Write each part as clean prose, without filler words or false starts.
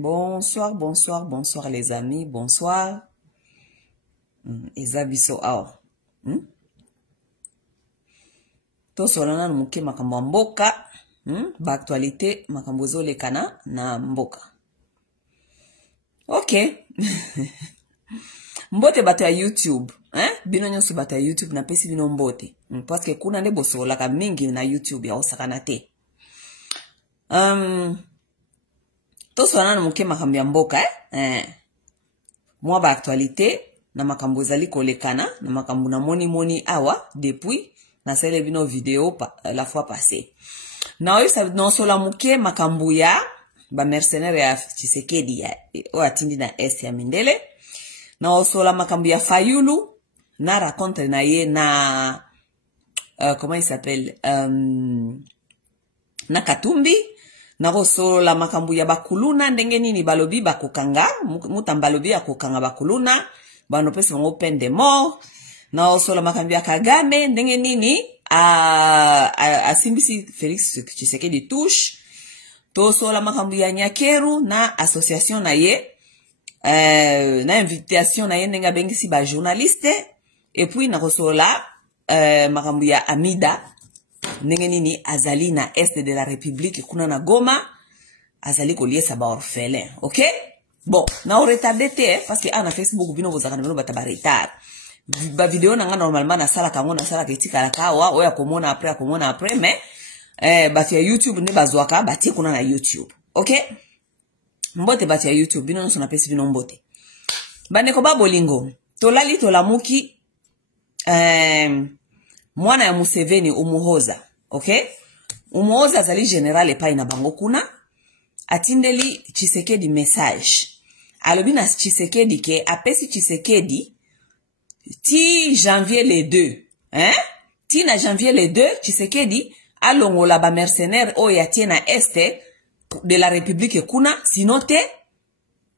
Bonsoir, bonsoir, bonsoir les amis, bonsoir. Ezabiso awa. To solana muke makambo mboka, ba actualité makambo zolekana na mboka. Ok. Mbote bato ya YouTube, bino nyonso bato ya YouTube na pesi bino mbote. Parce que kuna nde bosolaka mingi na YouTube ya osakana te. To solana muke makambo ya mboka, Mwa ba actualité na makambo zali kolekana na makambo na moni awa depuis na sele bino vidéo la fois passée. Na oyo sa non sola muke makambo ya ba mercenaire ya Tshisekedi ya o atindi na est ya Mindele. Na osola makambo ya Fayulu na raconte na ye na comment il s'appelle na Katumbi. Na osola makambo ya bakuluna ndenge nini balobi bakokanga mutambalobi akokanga bakuluna bano pesi bango peine de mort. Na osola makambo ya Kagame ndenge nini asimbisi Félix Tshisekedi touche. To sola makambo ya Nyakeru na association na ye na invitation na ye ndenge bengisi ba journaliste. Et puis na osola makambo ya Amida ndenge nini azali na est de la République kuna na Goma azali koliesa ba orphelin. OK? Bon, na o retardé te parce que na Facebook bino bozaka na bino bata ba retard. Ba vidéo nanga normalement na sala kango na sala ketika la kawa oya komona après mais batu ya YouTube ne bazwaka bati kuna na YouTube. OK? Mbote batu ya YouTube bino nso na pesi bino mbote. Bane ko ba bolingo tolali tolamuki mwana ya Museveni Umuhoza. OK? Umuhoza zali general epai na bango kuna atindeli Tshisekedi message. Alobi na Tshisekedi ke apesi Tshisekedi ti janvier le 2. Ti na janvier le 2 Tshisekedi alongola ba mercenaire o yatie na este de la République kuna sinote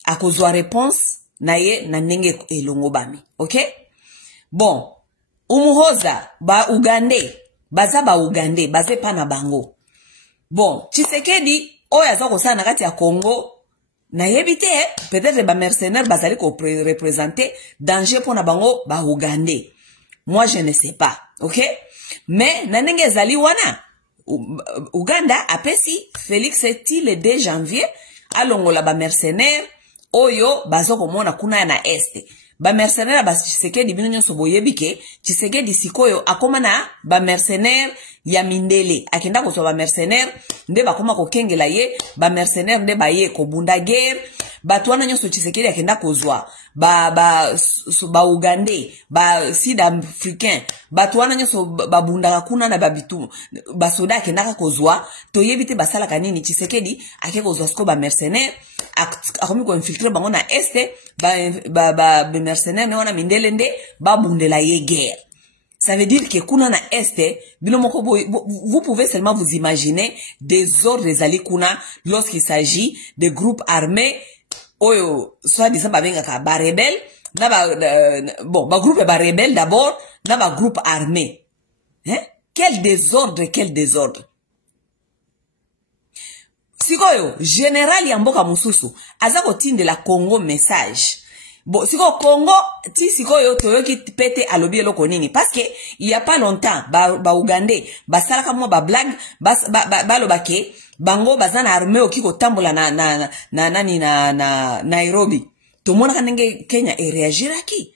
akozwa réponse na ye na ndenge elongo bami. OK? Bon, Umuhoza ba Ugande baza ba Ugande baze pa na bango. Bon, Tshisekedi o yaza kosala na kati ya Congo na yebite peut-être ba mercenaire bazali ko représenter danger pour na bango ba Ugande. Moi je ne sais pas. OK? Mais na ndenge ezali wana Uganda apesi Félix ti le 2 janvier alongola ba mercenaire oyo bazo komona kuna na este. Ba mercenaire ba Tshisekedi bino nyonso boyebike Tshisekedi sikoyo akoma na ba mercenaire ya Mindele akenda ko so ba mercenaire nde bakoma ko kengela ye ba mercenaire nde baye ko bunda guerre batwana nyonso Tshisekedi akenda kozwa ba Ugande ba Sud Africain batwana nyonso babunda kuna na babitu ba soda akenda kozwa toyebite basala kanini Tshisekedi akekozwa sko ba mercenaire akomi ko infiltrer bango na este ba mercenaire ne wana Mindele nde babundela ye guerre. Ça veut dire que kuna na este vous pouvez seulement vous imaginer des ordres des alikuna lorsqu'il s'agit de groupes armés oyo soit disant babengaka ba rebelle na ba groupe ba rebelle d'abord na ba groupe armé. Quel désordre. Sikoyo général ya mboka mususu azako tinde la Congo message. Bon, siko Congo, ti sikoyo toyoki pete alobi eloko nini parce que il y a pas longtemps ba Ugandais basala mo ba blague balobake bango bazana armée okiko tambola na Nairobi. To mona kanenge Kenya réagiraki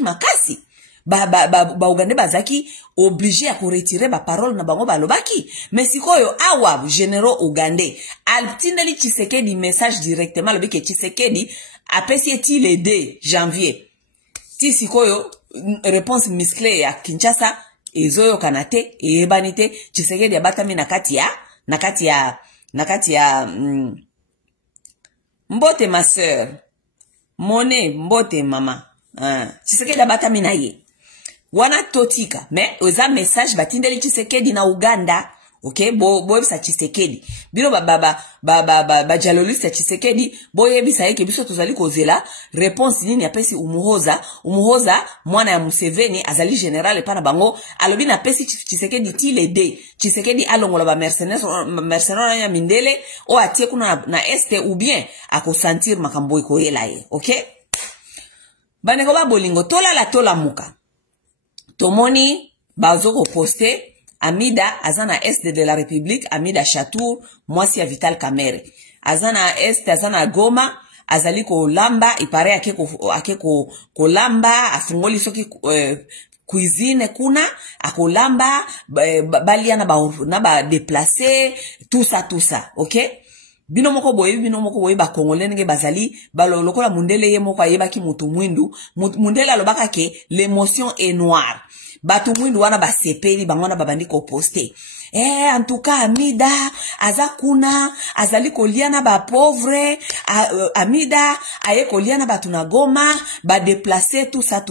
makasi. Ba Ugandais bazaki obligé à retirer ba parole na bango balobaki. Mais sikoyo awa généraux Ugandais altindeli Tshisekedi message directement lobike Tshisekedi apesi ti le 2 janvier. Ti sikoyo réponse musclée ya Kinshasa ezoyo kanate ebanite Tshisekedi abatami na kati ya mbote ma sœur Moné mbote mama Tshisekedi abatami na ye wana totika mais oza message batindeli Tshisekedi na Uganda ok bo sa Tshisekedi bino ba jaloliste Tshisekedi bo yebisa yeke biso tozali kozela réponse nini apesi umuhoza mwana ya Museveni azali général pana bango alobi na pesi Tshisekedi tilede Tshisekedi alongola ba mercenaires ya mindele o atie kuna na este ou bien akosentir makambo ekoyela ye ok baneko ba bolingo tola muka tomoni bazoko poster Amida azana est de la République Amida Chatour mwasi ya Vital Kamerhe azana est azana Goma azali ko lamba ipare ake ko lamba afungoli soki cuisine kuna akolamba balia na ba déplacer tout ça ok bino moko boye ba congolais nge bazali lokola mundele ye moko ayebaki mutu mwindu mundele alobaka ke l'émotion est noire batu mwindu wana basepeli bangwana babandi ko poster en tout cas Amida azakuna azali koliana ba pauvre Amida aye koliana batu na Goma ba déplacer tout ça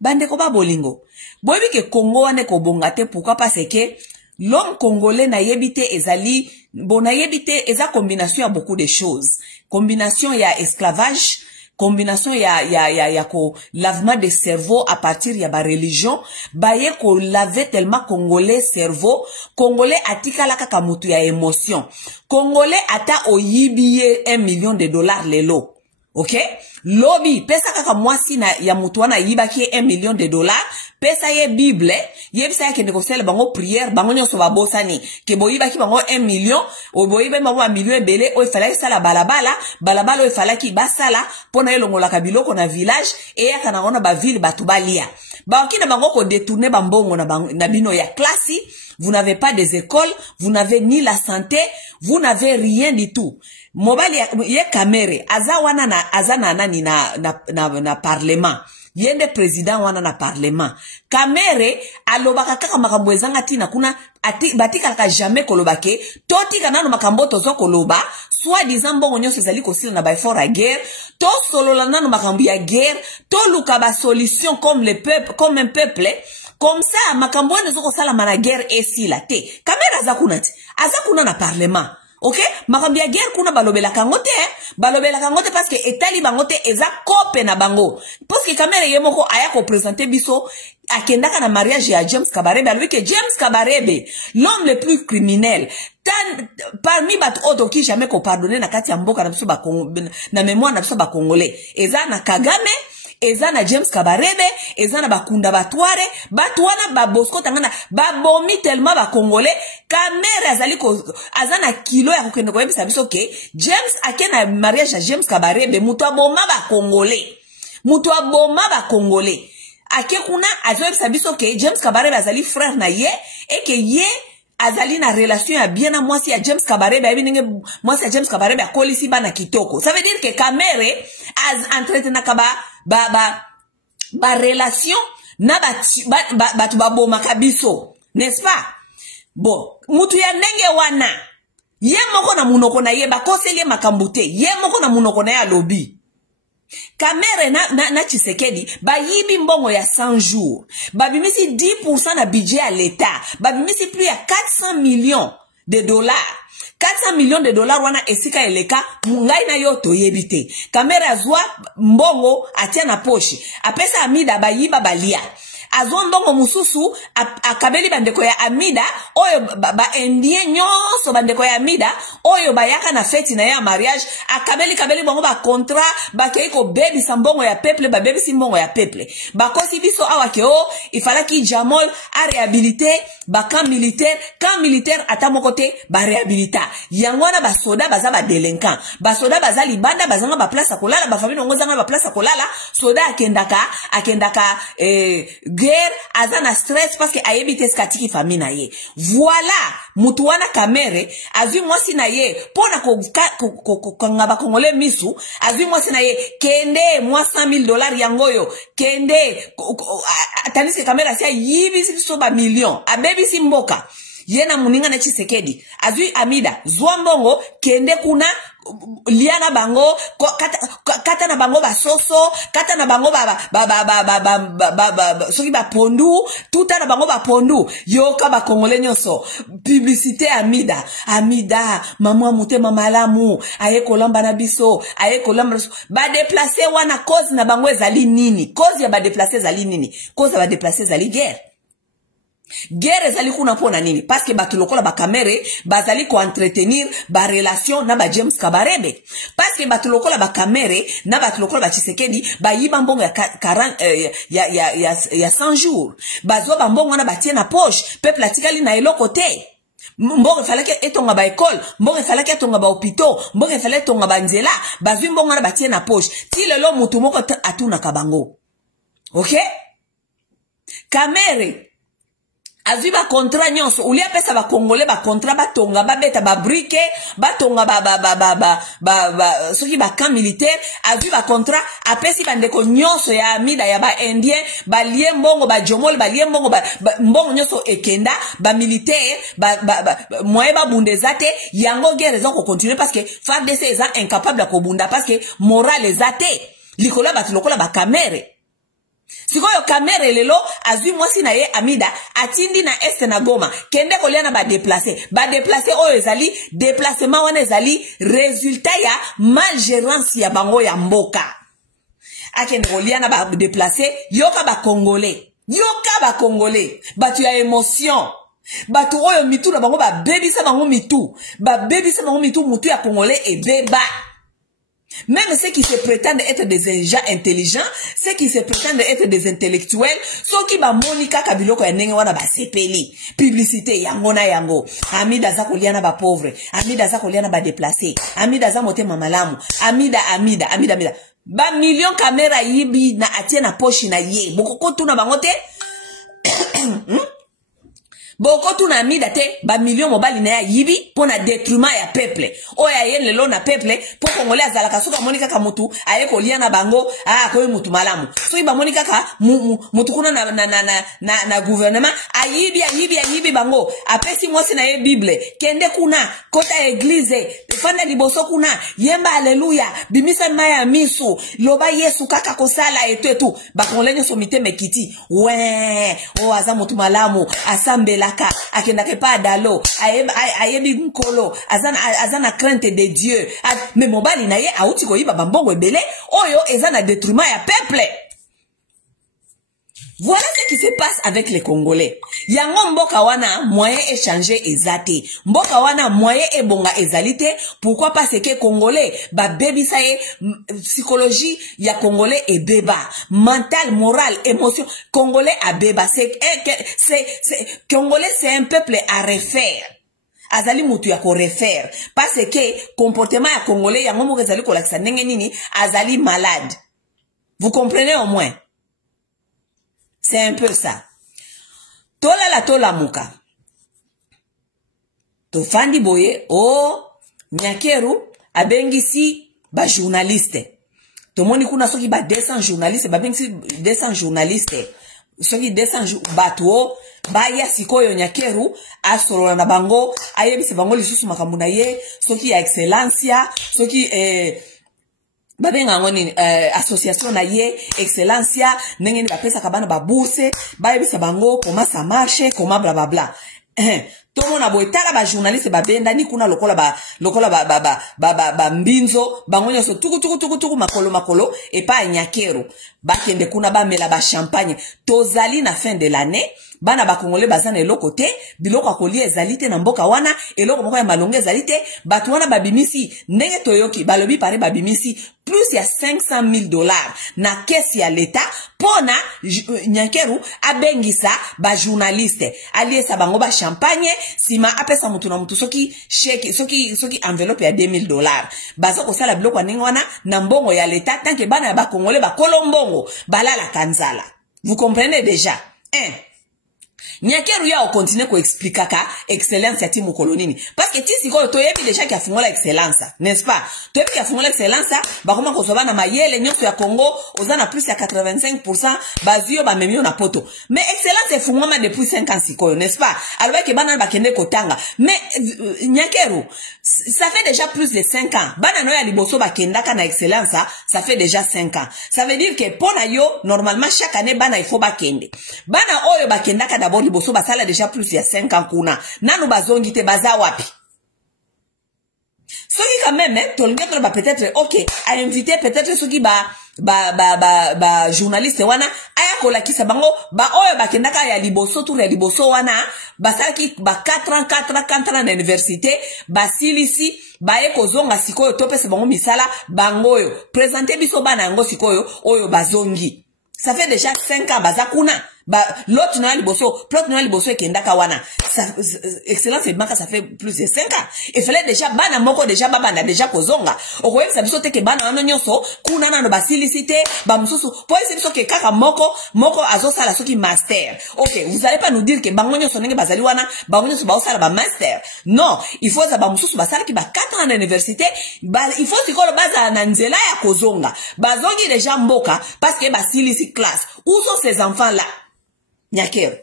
bande ko ba bolingo boyebi ke Congo wane ko bongate pourquoi parce que l'homme congolais na yebite ezali bon na yebite eza combination ya beaucoup de choses combination ya esclavage combination ya ko lavement de cerveau à partir ya ba religion baye ko laver tellement congolais cerveau congolais atikala kaka mutu ya émotion congolais ata oyibiye $1 million lelo ok lobby pesa kaka mwasi na ya mutu wana yibaki $1 million pesa ye bible yebisa yake ndeko sele bango prière bango nyoso babosani ke boyibaki bango 1 million o boyibe bango $1 million ebele o ifalaki sala balabala o ifalaki basala pona elongola kabiloko na village e yaka na ngona ba ville batu balia bakina bango ko détourner bambongo na bino ya classe. Vous n'avez pas des écoles, vous n'avez ni la santé, vous n'avez rien du tout. Mobali ye Kamerhe aza wana na azana nani na parlement. Yende président wana na parlement. Kamerhe alobaka kaka makambo ezanga tina kuna batika ka jamais kolobake toti kanano makambo tozo koloba soit disant mbongo nyonso ezali kosila na ba effort à guerre to solola nano makambo ya guerre to luka ba solution comme un peuple. Comme ça, makambo nezoko sala mana guerre esila te. Kamerhe azakuna na parlement. Ok? Makambo ya guerre kuna balobela kangote, parce que etali bangote eza kope na bango. Parce que Kamerhe yemoko aya ko présenter biso akendaka na mariage ya James Kabarebe, alors que James Kabarebe, l'homme le plus criminel, parmi bat autres qui jamais ko pardonner na kati ya mboka na biso ba na mémoire na biso ba congolais. Eza na Kagame eza na James Kabarebe, eza na bakunda batware, batwana ba Bosco tangana, ba bomi tellement ba congolais, Kamerhe azali ko azana kilo ya kokende ko yebisa biso ke James akena mariage ya James Kabarebe, mutu aboma ba congolais. Ake kuna azoyebisa biso ke James Kabarebe azali frère na ye et que ye azali na relation ya bien na mwasi ya James Kabarebe abininge mwasi ya James Kabarebe akolisi bana kitoko. Ça veut dire que Kamerhe entretena ba relation na batu baboma kabiso, n'est-ce pas? Bon, mutu ya ndenge wana ye moko na munoko na ye bakoseli makambute ye moko na munoko na ya lobby. Kamerhe na Tshisekedi bayibi mbongo ya 100 jours babimisi 10% na budget à l'état babimisi plus ya $400 millions 400 millions wana esika eleka mungai na yo toyebite. Kamerhe azwa mbongo atia na poche apesa Amida bayiba balia azwa mbongo mususu akabeli bandeko ya Amida oyo ba indien nyonso bandeko ya Amida oyo bayaka na feti na ya mariage akabeli bongo ba contrat bakeiko baby sambongo ya peuple ba baby simbongo ya peuple bakosi biso awa ke o ifalaki Jamol a réhabiliter ba camp militaire ata mokote ba réhabilita yangwana ba soda baza ba delinquant ba soda baza libanda bazanga ba place akolala ba famille ngozanga ba place akolala soda akendaka guerre azana stress parce que ayebite skatiki famille na ye. Voilà mutu wana Kamerhe azwi mwasi na ye pona ko ngaba kongole misu azwi mwasi na ye kende mwa $100,000 yangoyo kende tandis que Kamerhe asia yibi so ba million abebi si mboka Yena muninga na Tshisekedi. Azui Amida, Zwambongo, kende kuna, liana bango, kata na bango ba soso, kata na bango soki ba pondu, tuta na bango ba pondu, yoka ba Congolais nyoso, publicité Amida, Amida, maman mute mamalamu, aye kolamba na biso, aye kolamba na biso, ba déplacer wana cause na bango ezali nini, cause ya ba déplacer ezali nini, cause ya ba déplacer ezali guerre. Guerre ezali kuna pona nini parce que batu lokola ba kamere bazali ko entretenir ba relation na ba James Kabarebe parce que batu lokola ba kamere na batu lokola ba Tshisekedi ba yiba mbongo ya 100 jours bazo ba mbongo na batie na poche peuple atikali na eloko te mbongo falake etonga ba école mbongo falake etonga ba hôpital mbongo falake etonga ba nzela bazwi mbongo na batie na poche ti lelo mutu moko atuna kabango okay kamere azui ba contrat nyonso ulia pesa ba Congolais ba contrat ba tonga ba beta ba brique ba tonga soki ba camp militaire azui ba contrat apesi bandeko nyonso ya Amida ya ba indien ba lie mbongo ba jomol ba lie mbongo mbongo nyonso ekenda ba militaire moye ba bundezate yango guerre za ko continuer parce que FARDC eza incapable ko bunda parce que moral ezate likola batu lokola ba kamere. Sikoyo kamere lelo azui mwasi na ye Amida atindi na este na Goma kende kolia na ba déplacer oyo ezali déplacement wana ezali résultat ya malgérance ya bango ya mboka akende kolia na ba déplacer yoka ba Congolais batu ya émotion batu oyo mitu na bango ba bebisa bango mitu mutu ya Congolais et beba. Même ceux qui se prétendent être des gens intelligents, ceux qui se prétendent être des intellectuels, ceux qui ba monika kabiloko ya ndenge wana ba sepeli, publicité yango na yango, Amida za koliana ba pauvre, Amida za koliana ba déplacé, Amida za motema malamu, Amida, ba million caméra yibi na atie na poche na ye, bokoko tuna bangote, boko tu na Amida te ba million mobali na ya yibi pona détrument ya peuple oya yen lelo na peuple po Congolais azalaka soka monika ka mutu aye kolia na bango ko mutu malamu so ba monika ka mutu kuna na gouvernement ayibi bango apesi mwasi na ye Bible kende kuna kota église fanda liboso kuna yemba haleluya bimisa maya misu loba Yesu kaka kosala etu ba Congolais so miteme kiti aza mutu malamu asambela akenda ke pa dalo ayebi nkolo azana crainte de Dieu mais mobali na ye auti ko yiba bambongo ebele oyo ezana détrument ya peuple. Voilà ce qui se passe avec les Congolais. Yango mboka wana moyen échanger ezate. Mboka wana moyen ebonga ezalite. Pourquoi parce que Congolais ba baby ça est psychologie ya Congolais et beba. Mental, moral, émotion. Congolais a beba. Congolais c'est un peuple à refaire. Azali mutu ya ko refaire. Parce que comportement ya Congolais yango moko ezali ko lakisa ndenge nini azali malade. Vous comprenez au moins? C'est un peu ça. Tola muka. To fandi boye Nyakeru abengisi ba journaliste. To moni kuna soki ba 200 journaliste babengisi 200 journaliste. Soki 200 bato baya sikoyo Nyakeru asolola na bango ayebise bango lisusu makambo na ye soki ya excellencia soki babenga ngoni association na ye excellencia ndenge ni bapesa kabana ba bourse bayebisa bango comment ça marche comment bla bla bla tomo na boetala ba journaliste babenda ni kuna lokola ba mbinzo bango nyoso tuku makolo et pas Nyakeru bakende kuna ba mela ba champagne tozali na fin de l'année bana ba Congolais bazana eloko te biloko akolia ezalite na mboka wana eloko moko ya malonga ezalite batu wana babimisi ndenge toyoki balobi pare babimisi plus ya $500,000 na kesi ya leta pona Nyakeru abengisa ba journaliste aliesa bango ba champagne sima apesa mutu na mutu soki chèque soki enveloppe ya $2,000 baza ko sala biloko ndenge wana na mbongo ya leta tanke bana ya ba Congolais ba kolombongo balala kanzala. Vous comprenez déjà? Nyakeru ya o continue ko expliquer ka excellence ya timu kolonini parce que ti siko to yebi déjà ki afungola excellence, n'est-ce pas? To yebi ki afungola excellence ba koma ko soba na mayele nyonso ya Congo ozana plus ya 85% bazio ba memio na poto. Mais excellence efungoma depuis 5 ans siko, n'est-ce pas? Alors que bana ba kende kotanga. Mais Nyakeru ça fait déjà plus de 5 ans. Bana no ya liboso ba kendaka na excellence, ça fait déjà 5 ans. Ça veut dire que pona yo normalement chaque année bana il faut ba kende. Bana oyo ba kendaka d'abord liboso basala déjà plus ya 5 ans kuna. Nanu bazongi te baza wapi. Soki quand même, tolonga ba peut-être OK, a invité peut-être soki ba journaliste wana aya kolakisa bango ba oyo bakendaka ya liboso tour ya liboso wana basalaki ba 4 ans d'université basilisi baye kozonga sikoyo topesa bango misala bango yo présenter biso bana yango sikoyo oyo bazongi. Ça fait déjà 5 ans bazakuna. L'autre na liboso, l'autre na liboso kendaka wana. Excellence et banka ça fait plus de 5 ans. Il fallait déjà bana moko déjà babana déjà kozonga. Okoye ça biso te ke bana wana nyonso kuna na basilicité ba mususu. Pour ese biso ke kaka moko azo sala soki master. OK, vous allez pas nous dire que bango nyonso ndenge bazali wana, bango nyonso ba sala ba master. Non, il faut ça ba mususu basala ki ba 4 ans d'université, il faut sikolo baza na nzela ya kozonga. Bazongi déjà mboka parce que basilicité classe. Où sont ces enfants là? Nyakeru.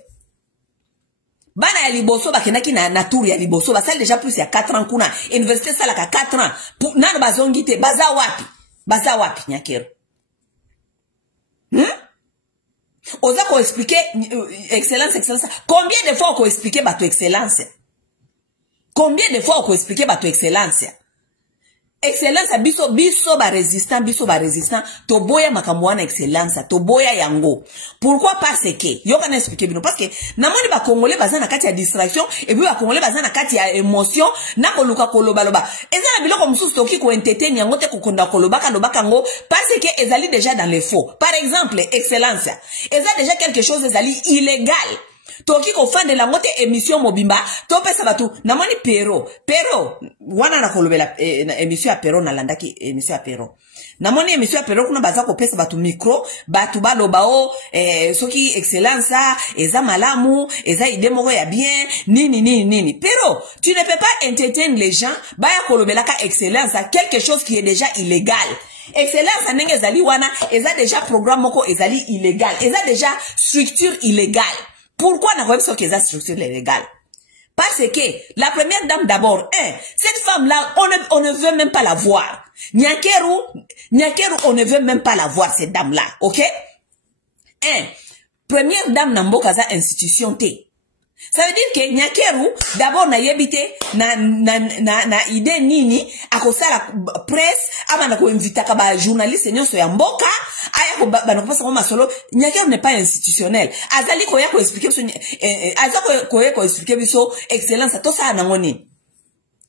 Bana ya liboso bakendaki na tour ya liboso basali déjà plus ya 4 ans kuna. Université salaka 4 ans. Nano bazongi te baza wapi? Baza wapi Nyakeru? Oza ko expliquer excellence. Combien de fois ko expliquer bato excellence? Combien de fois ko expliquer bato excellence? Excellence biso ba résistant to boya makambo wana excellence to boya yango. Pourquoi? Parce que yo kana expliquer bino parce que na moni ba congolais baza na kati ya distraction et puis ba congolais baza na kati ya émotion na koluka koloba eza na biloko mususu toki ko entertain yango te kokonda koloba ngo parce que ezali déjà dans les faux. Par exemple excellence eza déjà quelque chose ezali illégal. Toki ko fan de la mote émission mobimba to pesa batu namoni pero wana na kolobela émission ya pero na landaki émission ya pero namoni émission ya pero kuna baza ko pesa batu micro batu baloba o soki excellence eza malamu eza ide moko ya bien nini pero tu ne peux pas entertain les gens baya kolobela ka excellence quelque chose qui est déjà illégal. Excellence ndenge ezali wana eza déjà programme moko ezali illégal eza déjà structure illégale. Pourquoi n'a pas besoin que ça structure légale? Parce que la première dame d'abord, cette femme-là, on ne veut même pas la voir. Nyakeru, on ne veut même pas la voir, cette dame-là, ok? Première dame n'ambokaza institution T. Ça veut dire que Nyakeru, d'abord na yebite, na idée nini, akosa la presse, ama na ko invitaka ba journaliste nyonso ya mboka, aya ko ba nakopasa ko masolo, Nyakeru n'est pas institutionnel. Azali ko ya ko expliquer biso, azali ko ya ko expliquer biso excellence to sa na ngoni.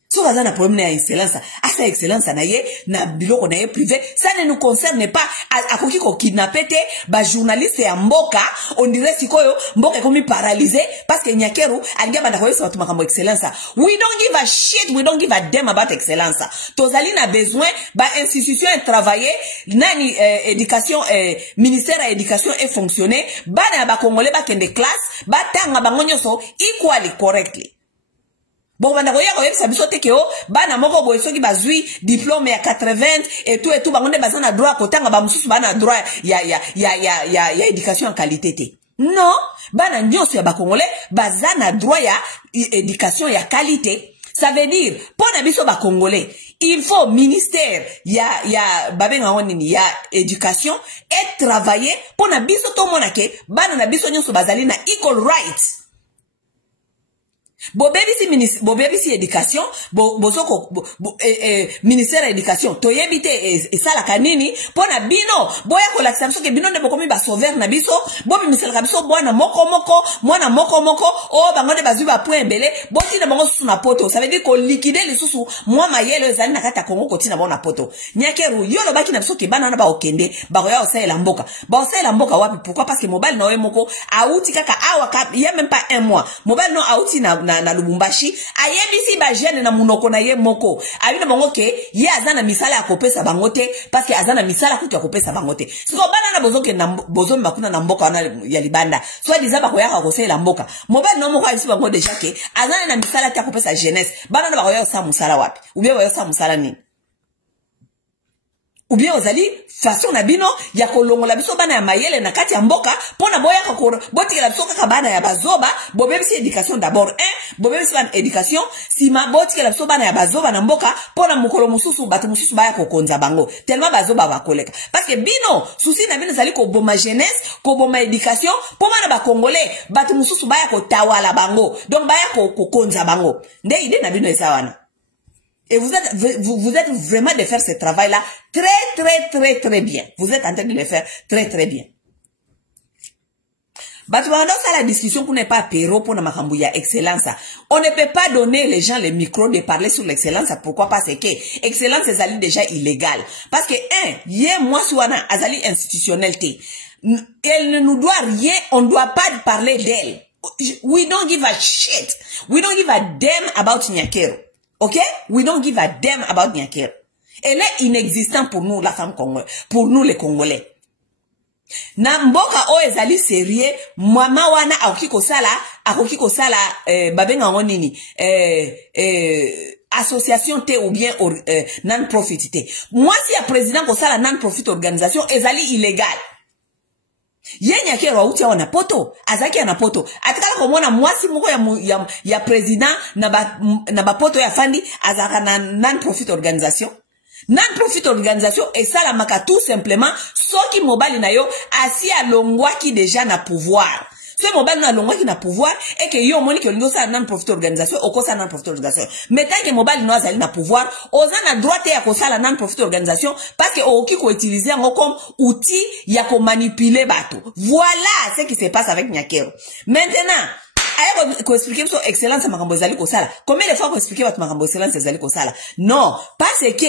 So baza na problème na excellence, asa excellence na ye na biloko na ye privé, ça ne nous concerne pas. Akoki ko kidnapper te ba journaliste ya mboka, on dirait sikoyo mboka komi paralysé parce que Nyakeru aliga banda ko yeso makambo excellence. We don't give a shit, we don't give a damn about excellence. Tozali na besoin ba institution et travailler, nani éducation ministère à éducation et fonctionner, bana ba congolais ba kende classe, ba tanga bango nyonso equally correctly. Bon, bana koya koya sabiso te keo bana moko boye soki bazui diplôme ya 80 et tout bangonde bazana droit kotanga ba mususu bana droit ya éducation en qualité te. Non, bana nyonso ya ba congolais bazana droit ya éducation ya qualité. Ça veut dire pour na biso ba congolais, il faut ministère ya babenga wonini ya éducation et travailler pour na biso to monake bana na biso nyonso bazali na equal rights. Bobebisi éducation, bozoko ministère de l'éducation, toyebite et ça la kanini, pona bino, boya ko la samso ke bino ne bokomi ba sauver na biso, bobi misel ka biso mwana moko, o bango de bazu ba point belé, boti na bango susu na poto, ça veut dire ko liquider les susu, moi mayele ezali na kata Congo koti na bona poto. Nyakeru yo lo baki na biso ke bana na ba okende, ba ko ya osala mboka. Ba osala mboka wapi? Pourquoi? Parce que mobile no moko, auti kaka awa ka, il y a même pas un mois. Mobile no auti na na Lubumbashi ayebisi ba jeune na munoko na ye moko abina bango ke ye azana misala ya kopesa bangote parce que azana misala kutu ya kopesa bangote siko bana na bozoke na bozo makuna na mboka wana ya libanda soit dizaba ko yaka ko sela mboka mobali no moko ayisi bango déjà ke azana na misala ya kopesa jeunesse bana na ba yo sa musala wapi ou bien yo sa musala nini ou bien ozali façon na bino ya kolongola biso bana ya mayele na kati ya mboka pona boya ko botikela biso kaka bana ya bazoba bobebisi éducation d'abord bobebisi bana éducation sima botikela biso bana ya bazoba na mboka pona mukolo mususu bato mususu baya kokonza bango tellement bazoba bakoleka parce que bino souci na bino zali ko boma jeunesse ko boma éducation po bana ba congolais bato mususu baya ko tawala bango donc baya ko kokonza bango nde ide na bino esa wana. Et vous êtes vraiment de faire ce travail-là très bien. Vous êtes en train de le faire très bien. Batouando, ça la discussion pour ne pas péro pour na excellence. On ne peut pas donner les gens le micro de parler sur l'excellence. Pourquoi? Parce que excellence est déjà illégal. Parce que moi souana azali institutionnalité. Elle ne nous doit rien. On ne doit pas parler d'elle. We don't give a shit. We don't give a damn about Nyakero. Ok? We don't give a damn about Nyakero. Elle est inexistante pour nous, la femme congolaise, pour nous les Congolais. Na mboka o ezali sérieux, mama wana akiko sala, babenga ngonini, association te ou bien non-profit te. Moi si a président ko sala non-profit organisation ezali illégal. Ye Nyakero auti wana poto azaki na poto atikala komona mwasi moko ya president na ba poto ya fandi azaka na non-profit organisation et ça la maka tout simplement soki mobali na yo asi alongwaki déjà na pouvoir. Ce mobile na longwa qui na pouvoir et que yo moni que lingo sa non-profit organisation au kosa non-profit organisation. Mais tant que mobile no azali na pouvoir, oza na droit ya kosa la non-profit organisation parce que oki ko utiliser ngo comme outil ya ko manipuler bato. Voilà ce qui se passe avec Nyakero. Maintenant, aye ko expliquer sur excellence makambo ezali ko sala. Combien de fois ko expliquer bato makambo excellence ezali ko sala? Non, parce que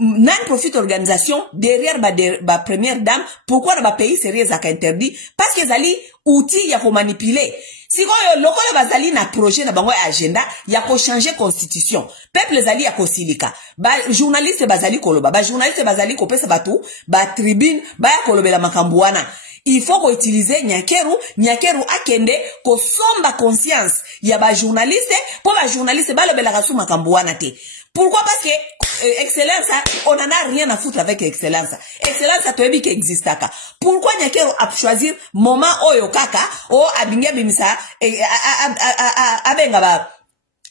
non-profit organisation derrière ba première dame, pourquoi ba pays sérieux zaka interdit? Parce que zali outil ya ko manipuler. Si yo lokolo bazali na projet na bango agenda ya ko changer constitution. Peuple zali ya ko silika. Ba journaliste bazali koloba, ba journaliste bazali ko pesa batu, ba tribune ba ya kolobela makambo wana. Il faut qu'on utilise Nyakero akende ko somba conscience ya ba journaliste pour ba journaliste ba lobela rasu makambo wana te. Pourquoi? Parce que excellence, on n'en a rien à foutre avec excellence. Excellence, ça te dit qu'il existe. Pourquoi Nyakero a choisi moment oyo kaka o abinga bimisa abenga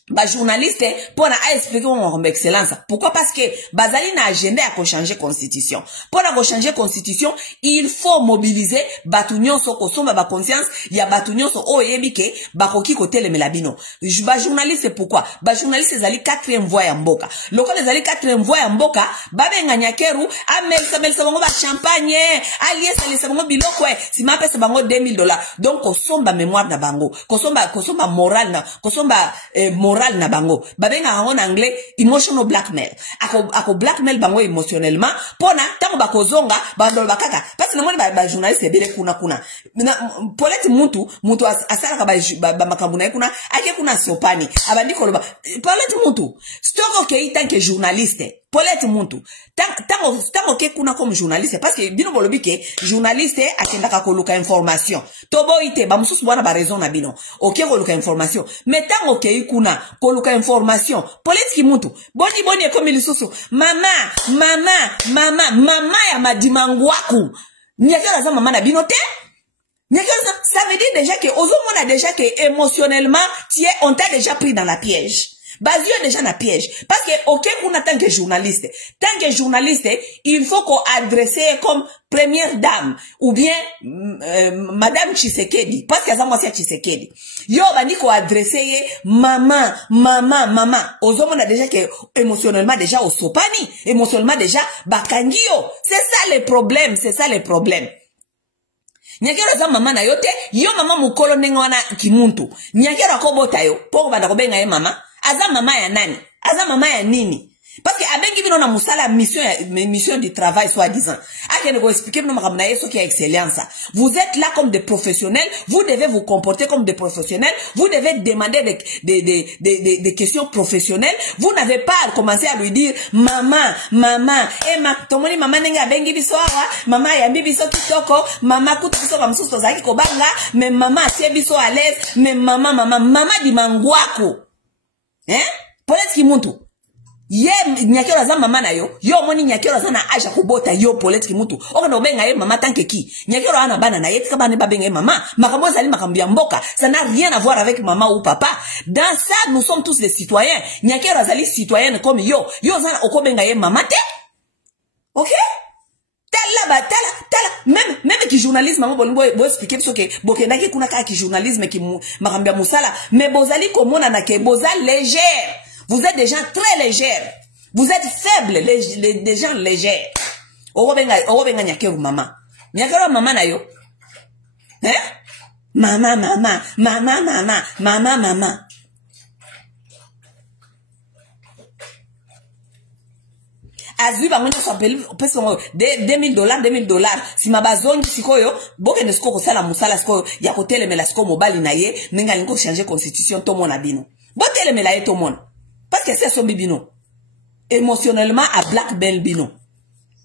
ba journaliste pour na expliquer mon excellence. Pourquoi? Parce que bazali na agenda à changer constitution. Pour na changer constitution, il faut mobiliser batunyon so ko somba ba conscience ya batunyon so o yebike ba koki kote le melabino. Ba journaliste pourquoi? Ba journaliste zali 4e voie ya mboka. Lokole zali 4e voie ya mboka, ba benga Nyakero amelsa bango ba champagne, aliesa lesa bango biloko si ma pesa bango $2000. Donc ko somba mémoire na bango, ko somba moral na, ko somba moral na bango babenga en anglais emotional blackmail ako blackmail bango émotionnellement pona tango bakozonga bandolo bakaka parce que namoni ba journaliste bele kuna polete muntu asala ba makambu na kuna ake kuna sopani abandi koloba polete muntu stoko ke tant que journaliste polete muntu tango ke kuna comme journaliste parce que bino bolobi ke journaliste akendaka koluka information tobo ite ba mususu bwana ba raison na bino ok koluka information mais tango ke kuna koluka information polete ki muntu boni comme lisusu mama ya madimangwaku Nyakero za mama na bino te. Nyakero ça veut dire déjà que ozomona déjà que émotionnellement on t'a déjà pris dans la piège. Bazio déjà na piège. Parce que, ok, on a tant que journaliste, il faut qu'on adresse comme première dame, ou bien, madame Tshisekedi. Parce que ça, moi, c'est Tshisekedi. Yo, bani qu'on adresse, maman. Ozo, on a déjà que, émotionnellement, déjà, au sopani. Émotionnellement, déjà, bakangio. C'est ça le problème. Nyakero za mama na yote, yo mama mukolo nengwana kimuntu. Nyakero akobota yo, poko banda kobenga ye mama. Aza mama ya nani? Aza mama ya nini? Parce que abengi bino na musala mission du travail soi-disant. Akene ko expliquer bino makamna yeso qui a excellence. Vous êtes là comme des professionnels, vous devez vous comporter comme des professionnels, vous devez demander des questions professionnelles. Vous n'avez pas à commencer à lui dire maman, tomoni maman nenga abengi biso awa, maman yambi biso kitoko, maman kutu biso kamsuso zaki ko banga, mais maman atie biso à l'aise, mais maman di mangwako. Hein? Peut-être ki muntu ye nyakero za mama na yo moni nyakero za na aja kubota yo poleti mutu oka no benga ye mama tanke ki nyakero ana bana na yetika bana ba benga mama makambo zali makambia mboka, ça n'a rien à voir avec maman ou papa. Dans ça nous sommes tous des citoyens. Nyakero zali citoyenne comme yo za oko benga ye mama te. OK? Tala même qui journalisme mo bo expliquer so que bokenda ki kuna ka ki journalisme ki makambia musala, mais bozali komona na ke bozali légère. Vous êtes des gens très légers. Vous êtes faibles, des gens légers. Owo benga nyakeru mama. Nyakeru mama na yo. Hein? Mama. Azui bango so appelle pesa $2,000. Si mabazongi sikoyo, boke ne siko ko sala musala siko ya ko telemela siko mobile na ye, ninga lingo changer constitution to mona bino. Bo telemela ye to mona. Parce que c'est son bibino. Émotionnellement à black bell bino.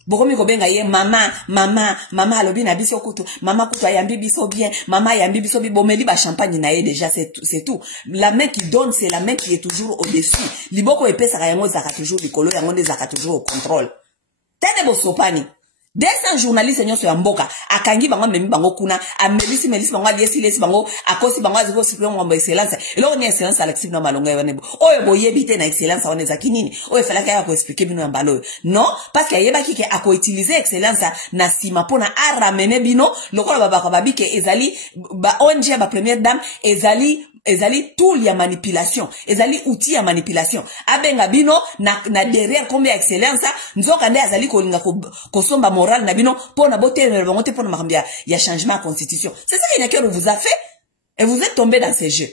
Bokomi ko benga ye mama alobi na biso kutu, mama kutu ayambi biso bien, mama ayambi biso bi bomeli ba champagne na ye déjà c'est tout. La main qui donne c'est la main qui est toujours au-dessus. Liboko epesa ka yango zaka toujours likolo yango de zaka toujours au contrôle. Tete bo sopani. 200 journalistes nyoso ya mboka akangi bango memi bango kuna amelisi bango lesi bango akosi bango aziko sipion ngomba excellence elo ni excellence Alexis na malonga yanebo oyo boyebite na excellence wane za kinini oyo fala kaya ko expliquer bino mbalo non parce que yeba kike ako utiliser excellence na sima pona a ramener bino lokola baba babike ezali ba onje ba première dame ezali tool ya manipulation, ezali outil ya manipulation. Abenga bino na derrière combien excellence nzoka nde azali ko linga ko somba moral na bino pona bote bango te pona makambia ya changement de constitution. C'est ça que Nyakero vous a fait et vous êtes tombé dans ces jeux.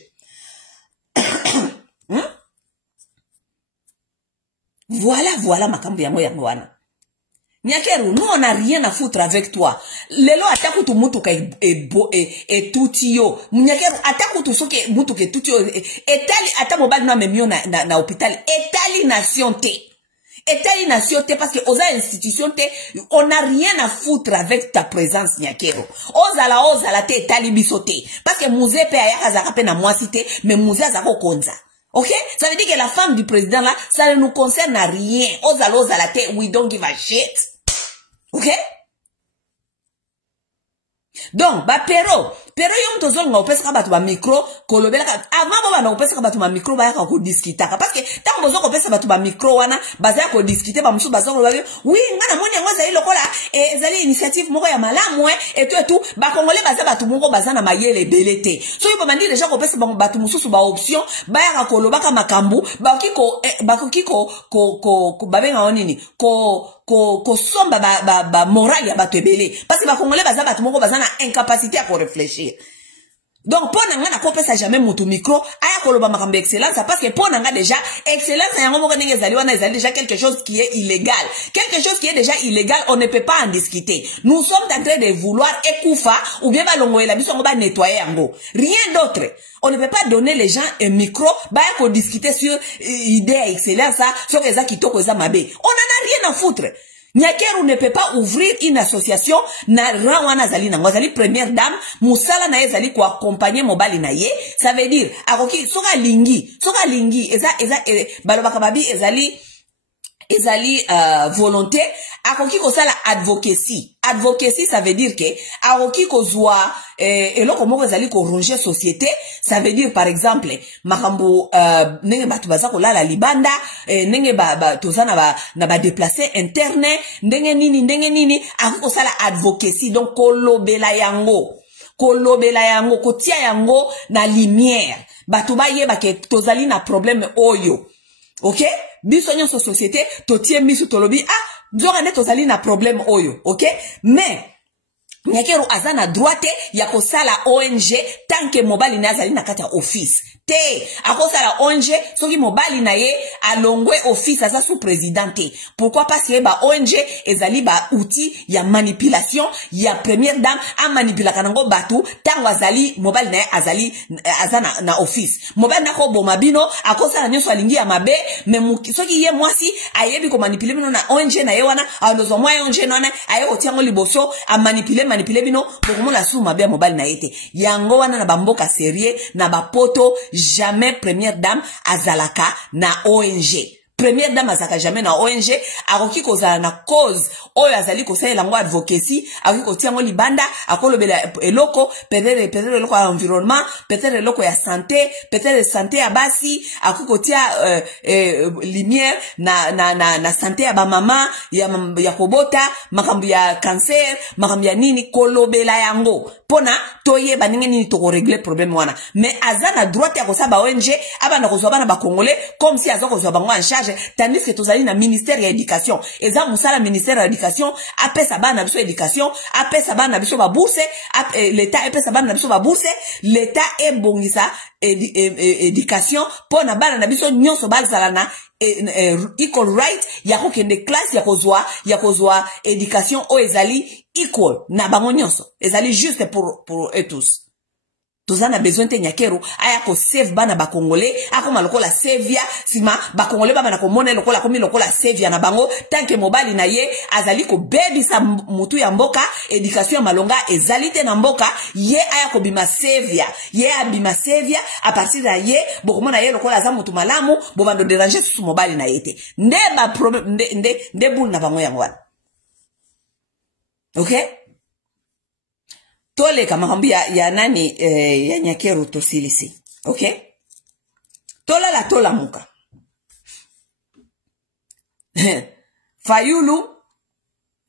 Voilà makambo yango yango wana. Nyakero, nous on n'a rien à foutre avec toi. Lelo atakutu mutuka et tutio. Nyakero atakutu soke mutuka et tutio. Etali atamobali na memio na hôpital. Etali nation te. Etali nation te parce que oza institution te. On n'a rien à foutre avec ta présence Nyakero. Ozala te etali bisote. Parce que musée pe ayaka zakape na mwasite. Mais musée azako konza. Ok? Ça veut dire que la femme du président là, ça ne nous concerne à rien. Ozala te, we don't give a shit. Ok? Donc, pero yom tozol nga opesa ka batu ba micro, kolobela ka, avant ba na opesa ka batu ba micro ba ya ko discuter. Parce que, tant bozo opesa batu ba micro wana, baza ko discuter ba musu bazo ba oui, ngana moni yango zali lokola, zali initiative moko ya malamu, et tout, ba congolais baza batu moko baza na mayele belete. So yo bandi les gens opesa ba batu musu ba option, ba ya koloba ka makambu, ba kiko ba benga onini, ko somba ba moral ya batu ebele. Parce que ba congolais baza batu moko baza na incapacité à réfléchir. Donc, pour n'anga na kopesa jamais mutu micro, aya koloba makambe excellence, parce que pour n'anga déjà, excellence, yango moko nenge zali wana ezali déjà quelque chose qui est illégal. Quelque chose qui est déjà illégal, on ne peut pas en discuter. Nous sommes en train de vouloir ekoufa, ou bien balongo la biso ngoba nettoyer yango. Rien d'autre. On ne peut pas donner les gens un micro, bah, pour discuter sur idée excellence, sur les kitoko za mabe. On en a rien à foutre. Nyakero ne peut pas ouvrir une association na rawana zali na ngozali première dame musala na ezali ko accompagner mobali na ye, ça veut dire akoki soka lingi eza balobaka babi ezali volonté akoki ko sala advocacy ça veut dire que akoki ko zwa eloko moko ezali ko ronger société, ça veut dire par exemple makambo nenge batu baza ko lala libanda nenge tozana na ba déplacer interne ndenge nini akoki ko sala advocacy, donc kolobela yango kotia yango na lumière batu ba yeba ke tozali na problème oyo. Ok? Biso nyonso société, totie misu tolobi, nzoka ne tozali na problème oyo. Ok? Mais, Nyakero azana droite ya kosala ONG, ta tant que mobali na azali na kati ya office te akosala ONG soki mobali na ye alongwe office aza sous président te. Pourquoi? Parce que ba ONG ezali ba outil ya manipulation ya première dame a manipulaka nango batu tango azali mobali na ye azali azana na office. Mobali na ko boma bino akosala nyonso alingi ya mabe mais soki ye mwasi ayebi ko manipuler bino na ONG na ye wana anozo mwa ONG nana aye otiango liboso a manipuler bino bokomona sous mabe mobali na yete yango wana na bamboka sérieux na bapoto jamais première dame azalaka na ONG. Première dame azaka jamais na ONG akoki kozala na cause oyo azali kosalela ngo advocacy akoki kotiango libanda akolobela eloko peut-être eloko ya environnement peut-être eloko ya santé peut-être santé ya basi akoki kotia lumière na santé ya ba mama ya kobota makambo ya cancer makambo ya nini kolobela yango pona toye baninge nini toko régler problème wana mais azana droit ya kosaba ONG abana kozwa bana ba congolais comme si azoko kozwa bango en charge. Tandis que tozali na ministère ya éducation eza musala ministère ya éducation apesa bana biso éducation apesa bana biso ba bourse l'état apesa bana biso ba bourse l'état ebongisa éducation pona bana na biso nyonso bazala na equal right ya kokende classe ya kozwa éducation o ezali equal na bango nyonso ezali juste pour eux tous. Tozana besoin te nyakero aya ko save bana ba congolais akoma lokola sevia sima ba congolais baba na ko mona lokola komi lokola sevia na bango tant que mobali na ye azali ko bebisa mutu ya mboka éducation malonga ezali te na mboka ye aya ko bima sevia ye abima sevia a partir da ye bokomona ye lokola za mutu malamu bobando déranger sous mobali na yete nde ba problème nde bul na bango yango wana. Okay? Tole kama hambi ya nani ya nyakero tosilisi. Okay? Tola muka. Fayulu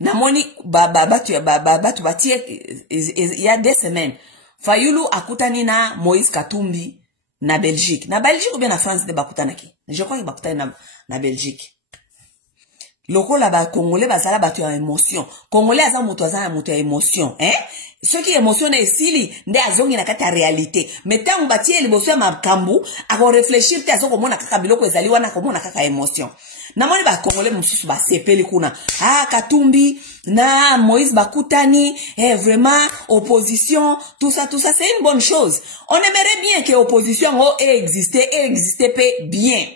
namoni batu batie il y a 2 semaines. Fayulu akutani na Moïse Katumbi na Belgique. Na Belgique ou bien na France de bakutanaki. Je crois que bakutani na Belgique. Lokola ba Congolais bazala batu ya émotion. Congolais aza mutu aza mutu ya émotion, hein? Ce qui émotionne esili nde azongi na kati ya réalité. Mais tant batie liboso ya makambu ako réfléchir te azoko mona kaka biloko ezali wana ko mona kaka émotion. Na moni ba Congolais mususu ba sepeli kuna. Katumbi na Moïse bakutani vraiment opposition tout ça c'est une bonne chose. On aimerait bien que opposition existait bien.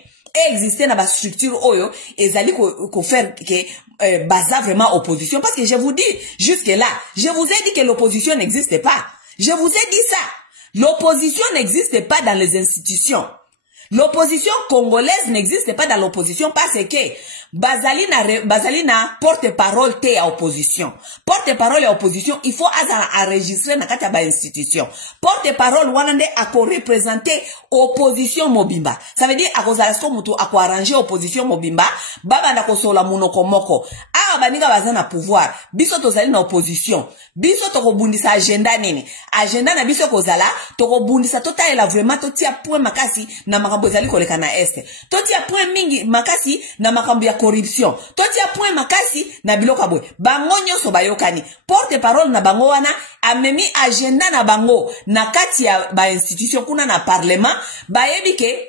Exister na ba structure oyo ezali ko faire que baza vraiment opposition parce que je vous dis jusque là je vous ai dit que l'opposition n'existe pas. Je vous ai dit ça. L'opposition n'existe pas dans les institutions. L'opposition congolaise n'existe pas dans l'opposition parce que bazali na porte-parole te à opposition. Porte-parole à opposition, il faut enregistrer na kati ya ba institution. Porte-parole wanande ako représenter opposition mobimba. Ça veut dire akozalasko mutu ako arranger opposition mobimba, baba na kosola munoko moko. Baninga bazana pouvoir. Biso tozali na opposition. Biso tokobundisa agenda nini. Agenda na biso kozala tokobundisa totalela vraiment totia point makasi na makambo ezali koleka na este. Totia point mingi makasi na makambo ya corruption. Totia point makasi na biloka boy. Bango nyonso bayokani. Porte parole na bango wana amemi agenda na bango na kati ya ba institution kuna na parlement bayebi ke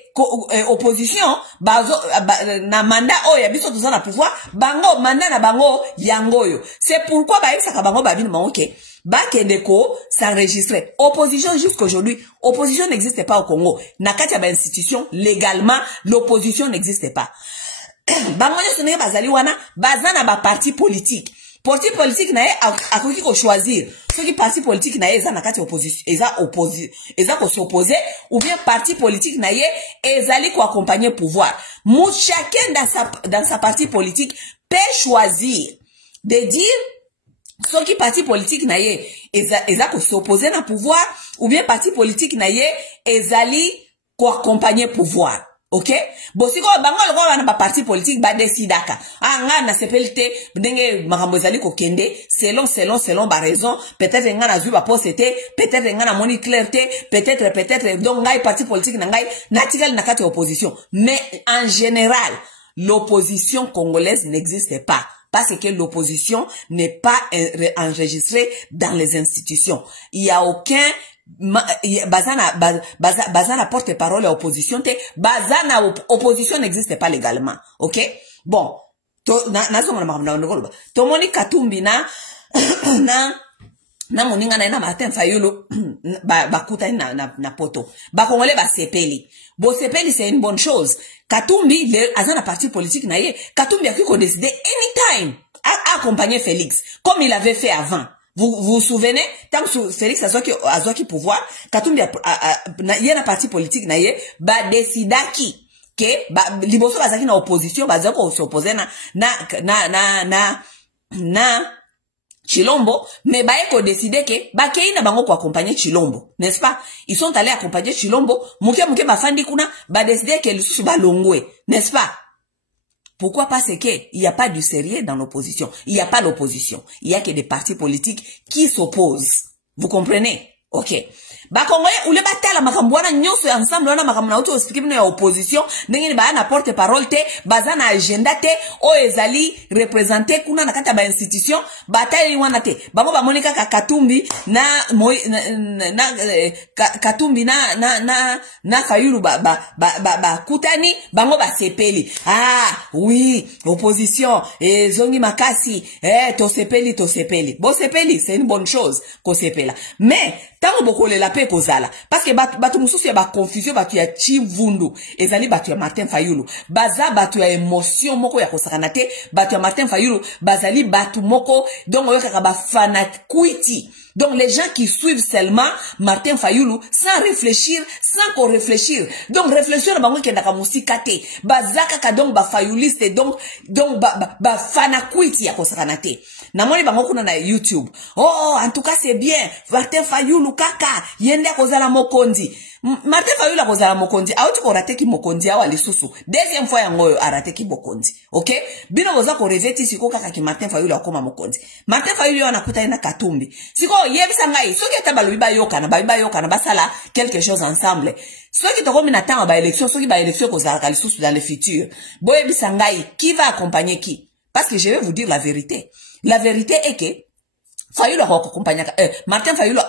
opposition na mandat oyo biso toza na pouvoir bango mandat na bango yangoyo. C'est pourquoi bayebisaka bango babini bango ke bakende ko s'enregistrer. Opposition jusqu'aujourd'hui, opposition n'existe pas au Congo. Na kati ya ba institution légalement l'opposition n'existe pas. Bango nyonso ndenge bazali wana bazana ba parti politique. Parti politique na ye akoki ko choisir. Soki parti politique na ye eza na kati opposition, eza ko s'opposer ou bien parti politique na ye ezali ko accompagner pouvoir. Chacun dans sa parti politique peut choisir de dire soki parti politique na ye eza ko s'opposer na pouvoir ou bien parti politique na ye ezali ko accompagner pouvoir. Ok? Bosiko bango loko wana ba parti politique ba decidaka. Nga na sepelite ndenge makambo ezali ko kende selon ba raison, peut-être nga na zui ba posete, peut-être nga na moni clarté, peut-être donc ngai parti politique na ngai natikali na kati opposition. Mais en général, l'opposition congolaise n'existe pas. Parce que l'opposition n'est pas enregistrée dans les institutions. Il n'y a aucun bazana porte-parole à opposition te, bazana opposition n'existe pas légalement, ok? Bon, tomoni Katumbi na moninga na Martin Fayulu bakuta na poto. Bakongole ba sepeli. Bo sepeli c'est une bonne chose. Katumbi azana parti politique na ye, Katumbi a pu décider anytime à accompagner Félix comme il avait fait avant. Vous vous souvenez, tant que Félix a qui pouvoir, Katumbi y a un parti politique na ye, ba décidaki que liboso bazaki na opposition, bazako s'opposer na Chilombo, mais baeko décidé que bakei na bango ko accompagner Chilombo, n'est-ce pas? Ils sont allés accompagner Chilombo, muke bafandi kuna, ba décidé que lisusu balongwe, n'est-ce pas? Pourquoi? Parce que il n'y a pas du sérieux dans l'opposition. Il n'y a pas l'opposition. Il y a que des partis politiques qui s'opposent. Vous comprenez? Ok. Bakongwe ule batala makambwana nyoso ensemble wana makamuna auto expliquer bino ya opposition ndenge ni ba na porte parole te baza na agenda te o ezali représenter kuna na kata ba institution batali wana te bango ba monika Katumbi Katumbi na Fayulu ba kutani bango ba sepeli oui opposition zongi makasi to sepeli bo sepeli c'est une bonne chose ko sepela mais tango bokole la paix kozala parce que batu mususu ya ba confusion batu ya chivundu ezali batu ya Martin Fayulu baza batu ya émotion moko ya kosakana te batu ya Martin Fayulu bazali batu moko donc oyokaka ba fanakwiti. Donc les gens qui suivent seulement Martin Fayulu sans réfléchir, sans qu'on réfléchir. Donc réfléchir bango kendaka musika te. Bazaka ka donc ba fayuliste donc ba fanakwiti ya kosakana te. Namoni bango kuna na YouTube. Oh en tout cas c'est bien. Martin Fayulu kaka yende kozala mokonzi. Martin Fayulu akozala mokonzi. Auti ko rateki mokonzi awa lisusu. Deuxième fois yango arateki mokonzi. OK? Bino boza ko reveti siko kaka ki Martin Fayulu akoma mokonzi. Martin Fayulu anakuta ina Katumbi. Siko yebisa ngai soki ata baluba yoka na basala quelque chose ensemble. Soki tokomi na temps ba élection, soki ba élection kozala ka lisusu dans le futur. Boyebisa ngai qui va accompagner qui? Parce que je vais vous dire la vérité. La vérité est que Fayulu accompagnaka Martin Fayulu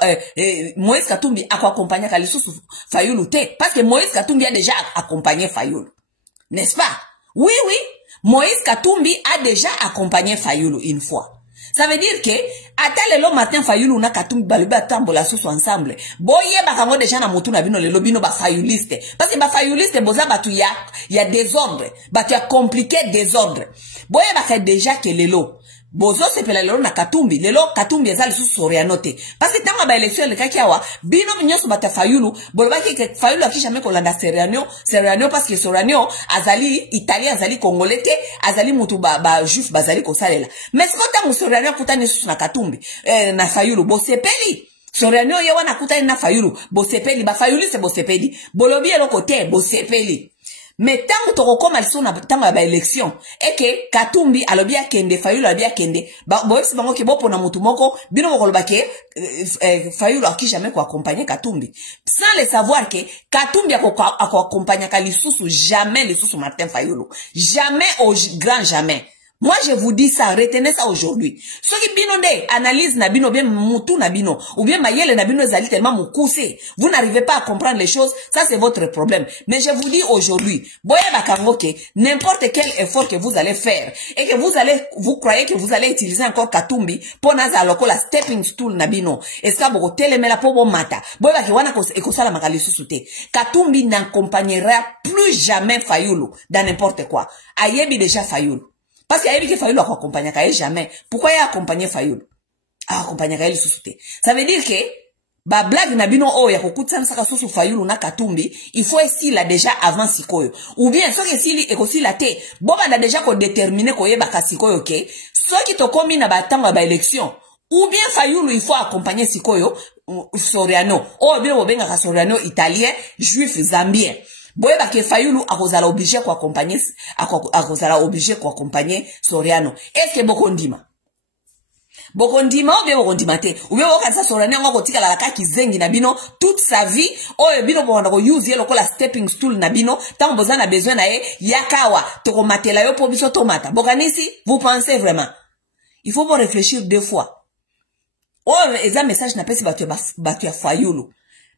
Moïse Katumbi accompagnaka lisusu Fayulu te parce que Moïse Katumbi a déjà accompagné Fayulu. N'est-ce pas? Oui. Moïse Katumbi a déjà accompagné Fayulu une fois. Ça veut dire que atalelo Martin Fayulu na Katumbi baluba tambola susu ensemble. Boye bakango déjà na mutu na bino lelo bino ba fayuliste. Parce que ba fayuliste boza batu ya désordre, batu ya compliqué désordre. Boye baka déjà que lelo bozo sepela lelo na Katumbi, lelo Katumbi ezali susu Soriano te. Parce que tanga ba élection le kaki awa, bino binyoso bata Fayulu, bolobaki ke Fayulu akisha kolanda Soriano parce que Soriano azali italien azali congolais te, azali mutu ba juif bazali kosalela. Mais siko tango Soriano kutani susu na Katumbi, na Fayulu bo sepeli. Soriano yewa na kutani na Fayulu, bo sepeli, ba Fayulu se bo sepeli. Bolobi eloko te, bo sepeli. Mais tant que tu comme elles sont dans la élection et que Katumbi alobi akende Fayulu alobi akende boex bango ke bo pona mutu moko bino moko lobake Fayulu aki jamais ko accompagner Katumbi sans le savoir que Katumbi ako accompagner ka lisusu jamais lisusu Martin Fayulu jamais au grand jamais. Moi, je vous dis ça, retenez ça aujourd'hui. Ceux qui bino de analyse na bino, bien moutou na bino, ou bien mayele na bino zali tellement moukoussé. Vous n'arrivez pas à comprendre les choses, ça c'est votre problème. Mais je vous dis aujourd'hui, boye bakangoke, n'importe quel effort que vous allez faire, et que vous croyez que vous allez utiliser encore Katumbi, pour naza loko la stepping stool na bino, eska boko telemela po bon mata, boye baki wana ekosala makali susute. Katumbi n'accompagnera plus jamais Fayulu, dans n'importe quoi. Ayebi déjà Fayulu. Parce qu'il y a eu que Fayulu accompagné jamais. Pourquoi il a accompagné Fayulu? Accompagné le sous-souté. Ça veut dire que, ba blague na bino o ya kokutsa saka susu Fayulu na Katumbi, il faut essayer là déjà avant sikoyo. Ou bien, ce que s'il est aussi la te, boba na déjà ko déterminer ko yeba kasikoyo ok. Ce qui to komi na batanga ba élection. Ou bien Fayulu il faut accompagner sikoyo, Soriano. Ou bien obenga ka Soriano italien, juif zambien. Boye ba ke Fayulu akozala obligé ko accompagner Soriano. Est-ce que bokondima ou bien bokondima te ou bien bokanisa Soriano ngoko tika la kaki zengi na bino toute sa vie oyo bino bonda ko use yelo ko la stepping stool na bino tant boza na besoin na ye yakawa to ko matela yo po biso tomata bokanisi vous pensez vraiment il faut pas réfléchir deux fois. Oh eza message na pesi batu ya Fayulu.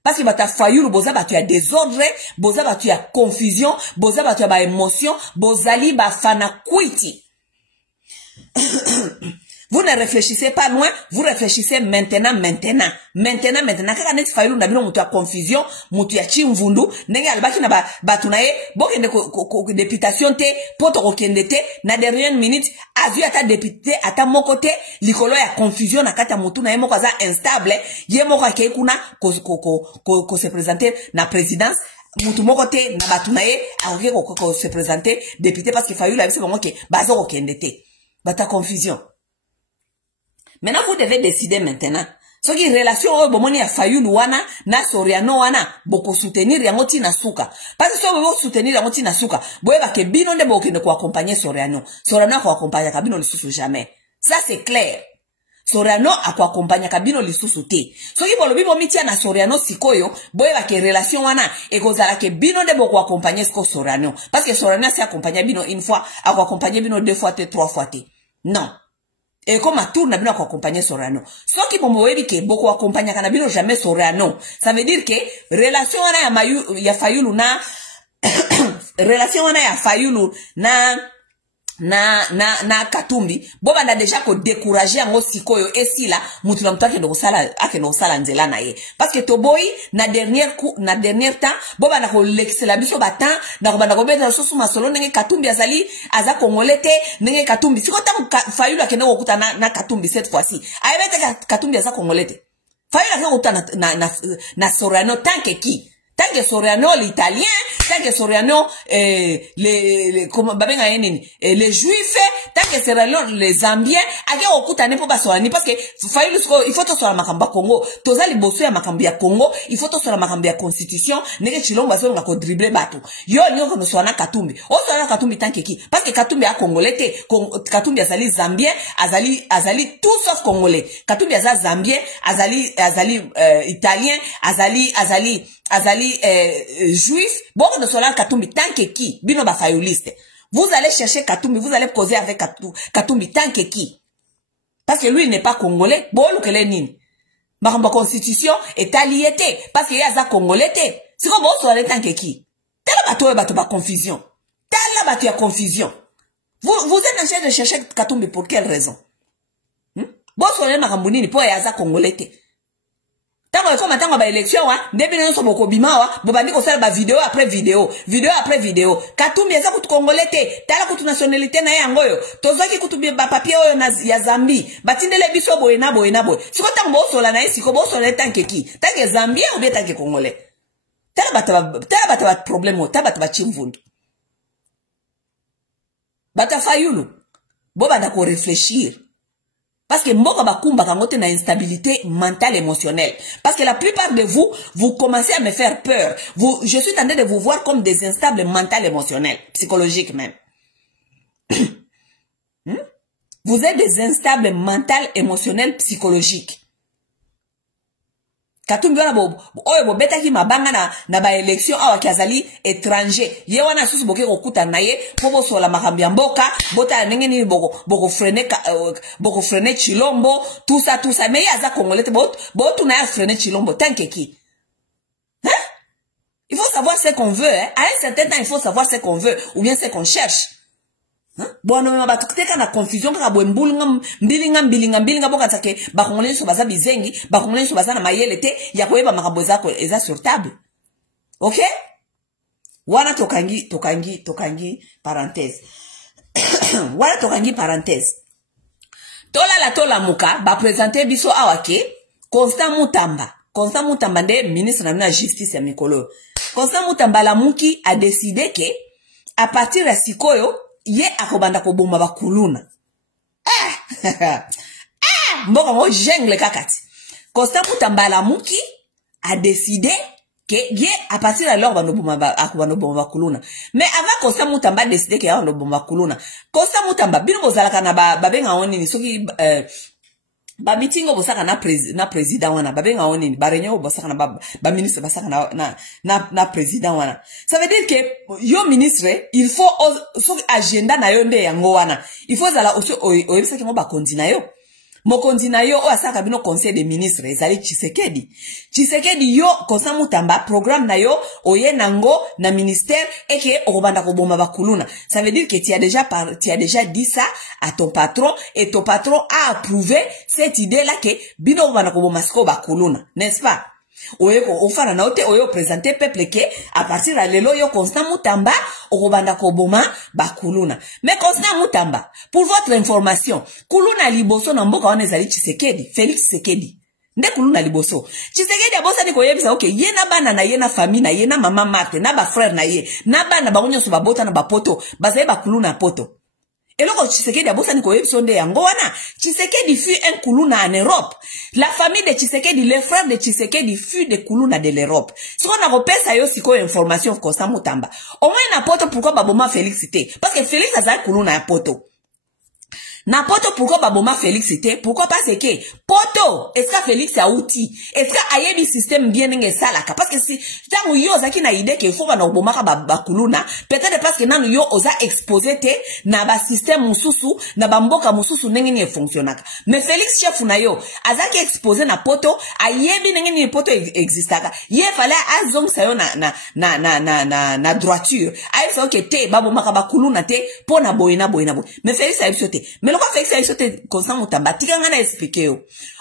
parce que bata fayulu boza batu ya désordre, boza batu ya confusion, boza batu ya ba émotion, bozali ba fana kwiti. Vous ne réfléchissez pas loin, vous réfléchissez maintenant. Kaka net fayulu na bino mutu ya confusion, mutu ya chimvundu, ndenge albaki na batu na ye, bokende ko députation te, poto kokende te, na dernière minute, azu ata député, ata moko te, likolo ya confusion na kata mutu na ye moko aza instable, ye moko akei kuna ko se présenter na présidence, mutu moko te na batu na ye, akoke ko se présenter député parce que fayulu abisi bango ke bazo kokende te. Bata confusion. Maintenant, vous devez décider maintenant. Ce qui est relation au bomoni ya fayulu wana, na soriano wana, boko soutenir yango tina suka. Parce que si vous soutenir yango tina suka, boye ba ke bino nde boke ne ko accompagner soriano. Soriano ko accompagner kabino lisusu jamais. Ça c'est clair. Soriano ako accompagner kabino lisusu te. Ce qui bolobi bomitia na soriano sikoyo, boye ba ke relation wana, e kozala ke bino nde boko accompagner sko soriano. Parce que soriano si accompagner bino une fois, ako accompagner bino deux fois te, trois fois te. Non. Et comme à tour n'a bien accompagné Sorano. Ce qui pour moi que beaucoup accompagnent canabino jamais Sorano. Ça veut dire que relation on a ya fayulu na relation on a ya fayulu na Katumbi. Boba na déjà ko décourager en sikoyo esi la mutu na mtake ndo sala nzela na ye. Parce que toboy na dernière temps boba na ko lexela biso batan na ko bana ko beta sosu masolo nenge Katumbi aza congolais nenge Katumbi siko ta fayulu akende ko kuta na Katumbi cette fois-ci. Ayebete Katumbi aza congolais. Fayulu akende kuta na Sorano tant que Soriano l'italien, tant que Soriano comment babenga yenini les juifs, tant que Soriano les zambiens, ake okuta ne po basolani parce que fayulu il faut to sur la makamba Congo, tozali bosso ya makambi ya Congo, il faut to sur la makambi ya constitution, neke chilomba zo nga ko dribbler batu. Yo nyo ko so na Katumbi. O so na Katumbi tant que qui parce que Katumbi a congolais te, Katumbi azali zambien, azali tout sauf congolais. Katumbi azali zambien, azali italien, azali juif, bon de cela Katumbi tant que qui, bino ba fayuliste. Vous allez chercher Katumbi, vous allez causer avec Katumbi tant que qui. Parce que lui il n'est pas congolais, bon ou que les nini. Ma constitution est alliée parce qu'il y a za congolais te. C'est comme bon soirée tant que qui. Telle bateau ba confusion. Telle bateau ya confusion. Vous êtes en train de chercher Katumbi pour quelle raison? Bon soirée marambunini pour ya za congolais te. Tango ba élection wa ndebe nso boko bimawa bobandi ko sala ba vidéo après vidéo Katumbi eza kutu congolais te tala kutu nationalité na yango yo tozoki kutu ba papier oyo na ya Zambie batindele biso boye na boye siko tango bo sola na siko bo sola tanke ki tanke Zambie ou bien tanke congolais tala bata problème o tala bata chimvundu bata fayulu bo banda ko réfléchir. Parce que moko bakumba kangote na instabilité mentale émotionnelle. Parce que la plupart de vous commencez à me faire peur. Je suis en train de vous voir comme des instables mentales émotionnelles, psychologiques même. Vous êtes des instables mentales émotionnelles psychologiques. Katumbi wana oyo bobeta ki mabanga na ba élection awa kiazali étranger ye wana susu boke kokuta na ye pobo sola makambi ya mboka bota ndenge ni boko freiner Chilombo tout ça mais yaza congolais botu na ya freiner Chilombo tant que qui hein. Il faut savoir ce qu'on veut hein. À un certain temps il faut savoir ce qu'on veut ou bien ce qu'on cherche. Bon non ba tukuteka na confusion kaka bo mbilinga boka tsake ba kongolais so baza bizengi ba kongolais so baza na mayele te ya koyeba makambo zako eza sur table. OK? Wana tokangi parenthèse. Wana tokangi parenthèse. Tola muka ba présenter biso awake Constant Mutamba nde ministre na la justice ya mikolo. Constant Mutamba la muki a décidé que à partir de sikoyo ye akobanda ko bomba bakuluna. Mboka mo jungle kakati. Constant Mutamba la muki a décidé que ye à partir de alors bando bomba bakuluna. Mais avant Constant Mutamba décidé que ya bando bomba bakuluna. Constant Mutamba bino bozalaka na babenga oni ni soki ba meeting obosaka na président wana babenga oni ba réunion obosaka na ba ministre basaka na président wana. Ça veut dire que yo ministre il faut so agenda na yo nde yango wana il faut zala aussi oyebisa ke mo ba kondi na yo mokonzi na yo o asaka bino conseil des ministres ezali Tshisekedi. Tshisekedi yo Constant Mutamba programme na yo oye nango na ministère et que okobanda koboma bakuluna. Ça veut dire que tu as déjà dit ça à ton patron et ton patron a approuvé cette idée là que bino okobanda koboma siko bakuluna, n'est-ce pas? Oye ko ofana na ote oyo présenter peuple que à partir de lelo yo Constant Mutamba okobanda koboma bakuluna. Mais Constant Mutamba, pour votre information, kuluna liboso na mboka wana ezali Tshisekedi, Félix Tshisekedi. Nde kuluna liboso. Tshisekedi abosa ni koyebisa okay, ye na bana na ye na famille na ye na mama Marthe na ba frère na ye, na bana ba onyo so babota na ba poto, bazaye bakuluna poto. Et là, Tshisekedi abosa ni koyebisa nde yango wana. Tshisekedi fut un kuluna en Europe. La famille de Tshisekedi, les frères de Tshisekedi fut des kuluna de l'Europe. Si on a repéré ça, yo siko information Constant Mutamba. Au moins na poto pourquoi baboma Félix cité? Parce que Félix a kuluna ya poto. Na poto pourquoi baboma Félix cité? Pourquoi parce que poto est-ce que Félix a outil? Est-ce que ayebi système bien nge salaka? Parce que si tango yo zaki na idée que faut ba na obomaka bakuluna, peut-être parce que nanu yo oza exposé te na ba système mususu na ba mboka mususu nenge ni fonctionnaka. Mais Félix chef na yo azaki exposé na poto ayebi nenge ni poto existaka. Ye fallait azong sayo na droiture. Aye faut que te babomaka bakuluna te pona boyena. Mais Félix a te. Mais le quoi Félix a te Constant Mutamba tika ngana expliquer yo.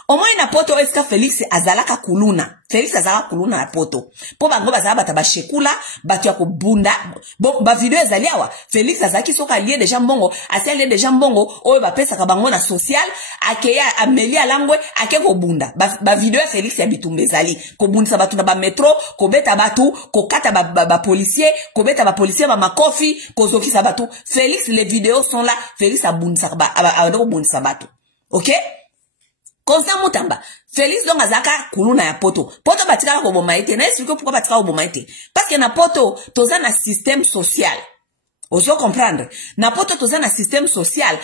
Au moins na poto est-ce que Félix azalaka kuluna? Félix azalaka kuluna na poto. Po bango bazala bataba shekula, batu ya kubunda. Bon, ba video ezali awa. Félix azalaki soka lié déjà mbongo, asi lié déjà mbongo, oyo ba pesa ka bango na social, akeya Amélie Alangwe, ake ko bunda. Ba video ya Félix ya bitumbe ezali. Ko bundisa batu na ba metro, ko beta batu, ko kata ba policier, ko beta ba policier ba makofi, ko zokisa batu. Félix, les vidéos sont là. Félix a bundisa bundisa batu. OK? Constant Mutamba, Félix donc azaka kuluna ya poto. Poto batika ko boma ete. Na explique pourquoi batika ko boma ete. Parce que na poto toza na système social. Oso comprendre. Na poto toza na système social.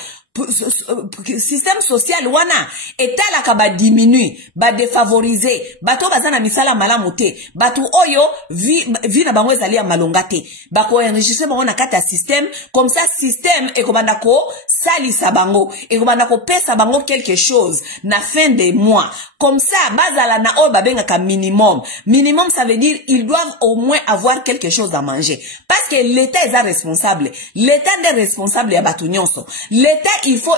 Système social wana etalaka ba diminue, ba défavoriser, bato bazana misala malamu te, bato oyo vi na bango ezali ya malonga te, bako enregistrer bango na kata système, comme ça système ekobanda ko salisa bango, ekobanda ko pesa bango quelque chose na fin des mois. Comme ça bazala na oyo babengaka minimum. Minimum ça veut dire ils doivent au moins avoir quelque chose à manger. Parce que l'État est responsable. L'État est responsable ya bato nyonso. L'État il faut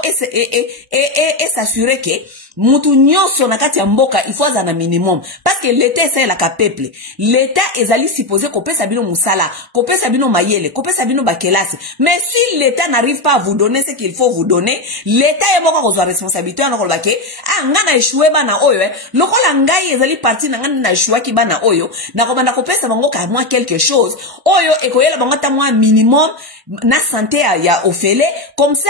s'assurer que mutu nyonso na kati ya mboka il faut azana minimum parce que l'État c'est la peuple. L'État ezali supposé kopesa bino musala, kopesa bino mayele, kopesa bino bakelasi. Mais si l'État n'arrive pas à vous donner ce qu'il faut vous donner, l'État est moko kozwa responsabilité na kolobake nga na échoué bana oyo lokola ngai ezali parti na ngana na échoué ki bana oyo na kobanda kopesa bango ka moi quelque chose oyo ekoyela bango ta moi minimum na santé ya ofele comme ça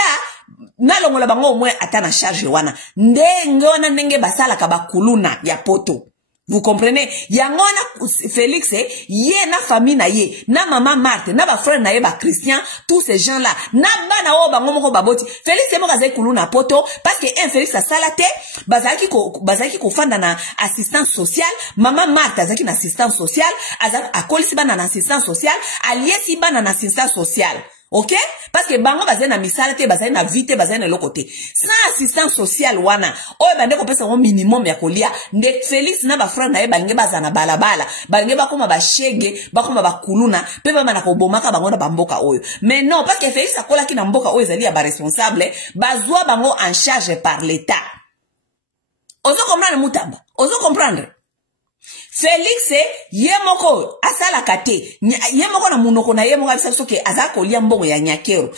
na longola bango au moins atana charge wana ndenge wana ndenge basala ka bakuluna ya poto. Vous comprenez? Yangona Félix ye na famille na ye na maman Marthe na ba frère na ye ba Christian, tous ces gens là na bana o bango moko baboti. Félix mo kaza kuluna poto parce que un Félix a salate bazaki ko fanda na assistance sociale, maman Marthe azaki na assistance sociale, azaki akolisi bana na assistance sociale, aliesi bana na assistance sociale. OK? Parce que bango bazai na misalate, bazai na vite, bazai na lokote. Sans assistance sociale wana, oye bande ko pesa un minimum ya kolia, nde Félix na ba frère na ye bange bazana balabala, bange bakoma ba shege, bakoma ba kuluna, pe ba mana ko bomaka bango na bamboka oyo. Mais non, parce que Félix akola ki na mboka oyo ezali ya ba responsable, bazwa bango en charge par l'État. Ozo comprendre Mutamba? Ozo comprendre? Félix yemoko asala kate yemoko na munoko na yemoko abisa soke azako lia mbongo ya nyakero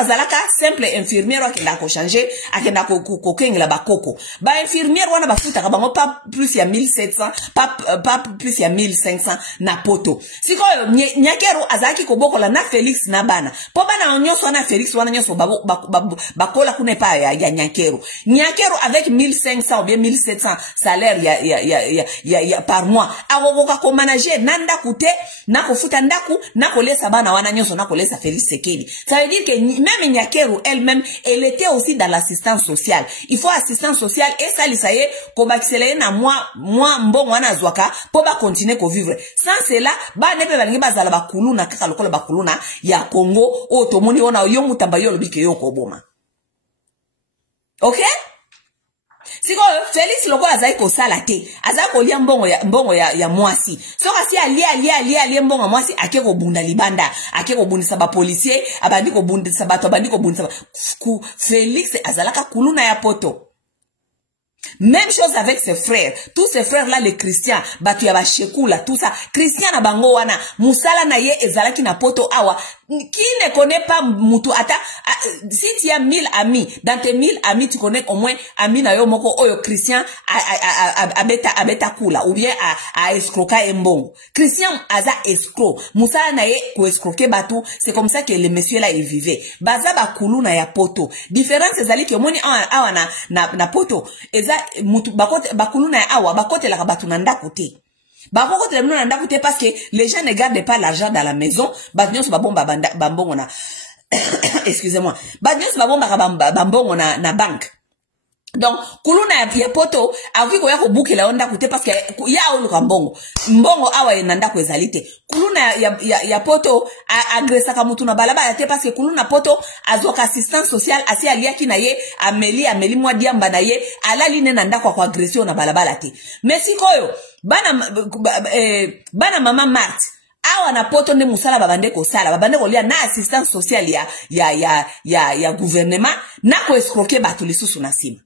azalaka simple infirmière akenda ko changer akenda ko kengela bakoko ba infirmière wana bafuta ka bango pas plus ya 1700 pas plus ya 1500 na poto sikoyo nyakero azaki ko bokola na Félix na bana po bana onyoso na Félix wana nyoso bakola kuna pa ya nyakero avec 1500 ou bien 1700 salaire ya par mois agogoka ko manager nanda kute na kofuta ndaku na kolesa bana wana nyoso na kolesa Félix Tshisekedi. Ça veut dire que même Nyakero elle-même elle était aussi dans l'assistance sociale. Il faut assistance sociale et ça lisaye ko bakisele na moi mbongo wana zwaka po ba continuer ko vivre. Sans cela ba nepe balingi bazala bakuluna kaka lokola bakuluna ya Congo o tomoni ona yo Mutamba yo lobike yo ko boma. OK? Siko Félix loko azai ko sala te. Azai ko lia mbongo ya mwasi. So kasi alia mbongo mwasi ake ko bunda libanda, ake ko bundisa ba policier, abandi ko bundisa bato, abandi ko bundisa Félix azalaka kuluna ya poto. Même chose avec ses frères. Tous ses frères là, les chrétiens, batu ya ba shekula, tout ça. Christian na bango wana, musala na ye ezalaki na poto awa. Qui ne connaît pas mutu ata, si tu as 1000 amis, dans tes 1000 amis, tu connais au moins ami na yo moko oyo Christian abeta kula, ou bien a escroquer embongo. Christian aza escroc. Musala na ye ko escroquer batu, c'est comme ça que le monsieur là il vivait. Baza ba kulu na ya poto. Différence ezali ke moni awa na poto. Eza mutu bakote bakulu na awa bakote la batu na ndako te. Bakote la na ndako te parce que les gens ne gardent pas l'argent dans la maison. Badnyo so babomba bambongo na excusez-moi. Badnyo so babomba bambongo na banque. Donc kuluna ya poto aviko yako buke la onda kute parce que ya uluka mbongo awa enanda ko ezalite kuluna ya poto agresa ka mutu na balabala te parce que kuluna poto azoka assistance sociale asi aliaki na ye ameli mwa diamba na ye alali ne nanda kwa agression na balabala te mais sikoyo bana mama Marthe awa na poto ne musala babande ko sala babande ko lia na assistance sociale ya gouvernement na ko escroquer batu lisusu na sima.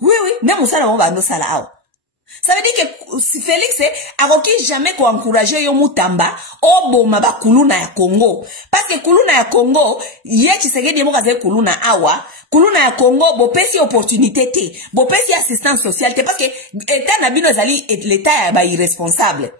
Oui, même musala on va no sala awa. Ça veut dire que Félix a jamais ko encourager yo mutamba oboma ba kuluna ya Congo. Parce que kuluna ya Congo, ye Tshisekedi mo kaze kuluna awa, kuluna ya Congo bo pesi opportunité te, bo pesi assistance sociale te parce que état na bino zali l'état ba irresponsable.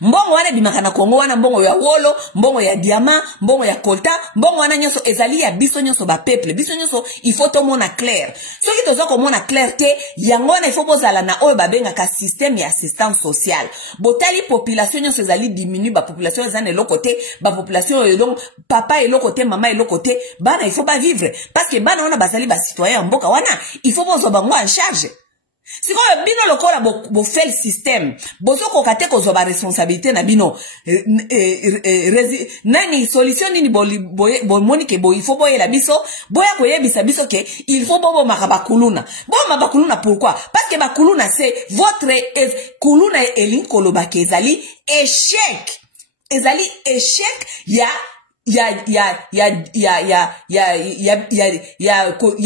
Mbongo wana bimaka na Congo wana mbongo ya wolo, mbongo ya diamant, mbongo ya coltan, mbongo wana nyoso ezali ya biso nyoso ba peuple, biso nyoso il faut to mona clair. Ce qui tozo ko mona clair te, yango wana il faut bozala na oyo babenga ka système ya assistance sociale. Botali population nyoso ezali diminue ba population ezane lo côté, ba population donc papa et lo côté, maman et lo côté, bana il faut pas vivre parce que bana wana bazali ba citoyen mboka wana, il faut bozo bango en charge. Si vous bino lokola bo fait le système, bozo kokate ko zoba responsabilité na bino nani solution nini bo monike bo il faut boye la biso boya koyebisa biso ke il faut bobo makabakuluna mabakuluna pourquoi parce que bakuluna c'est votre kuluna elin koloba ke ezali échec ya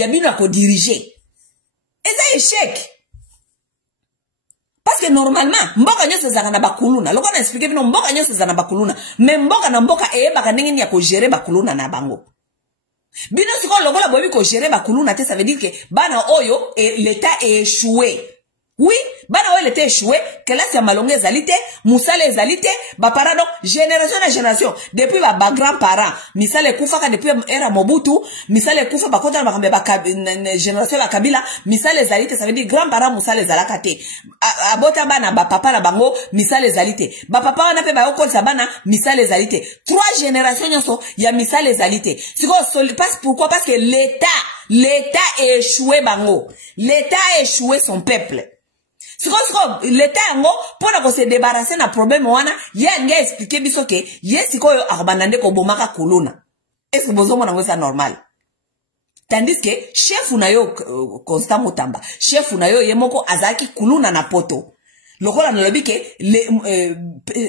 bino ko diriger eza échec. Parce que normalement, mboka nyoso zaka na bakuluna. Loko na expliquer bino mboka nyoso zaka na bakuluna. Mais mboka na mboka baka ndenge ya ko gérer bakuluna na bango. Bino siko lokola bobi ko gérer bakuluna te ça veut dire que bana oyo l'état est échoué. Oui, bana oyo l'état échoué, classe ya malonge ezalite, musale ezalite, ba parents donc génération na génération, depuis ba grand-parents, misale kufa depuis era Mobutu, misale kufa ba kota ba génération la Kabila, misale ezalite ça veut dire grand-parents musale ezalaka te. Abota bana ba papa na bango misale ezalite. Ba papa wana pe ba okolisa bana misale ezalite. 3 générations nyoso ya misale ezalite. Siko passe pourquoi parce que l'état est échoué bango. L'état a échoué son peuple. L'état yango pona ko se débarrasser na problème wana ye nga expliquer biso ke ye sikoyo akabandande ko bomaka kuluna. Est-ce que bozo mona ngesa normal? Tandis que chef unayo Constant Mutamba, chef unayo yemoko azaki kuluna na poto. Lokola nalobi ke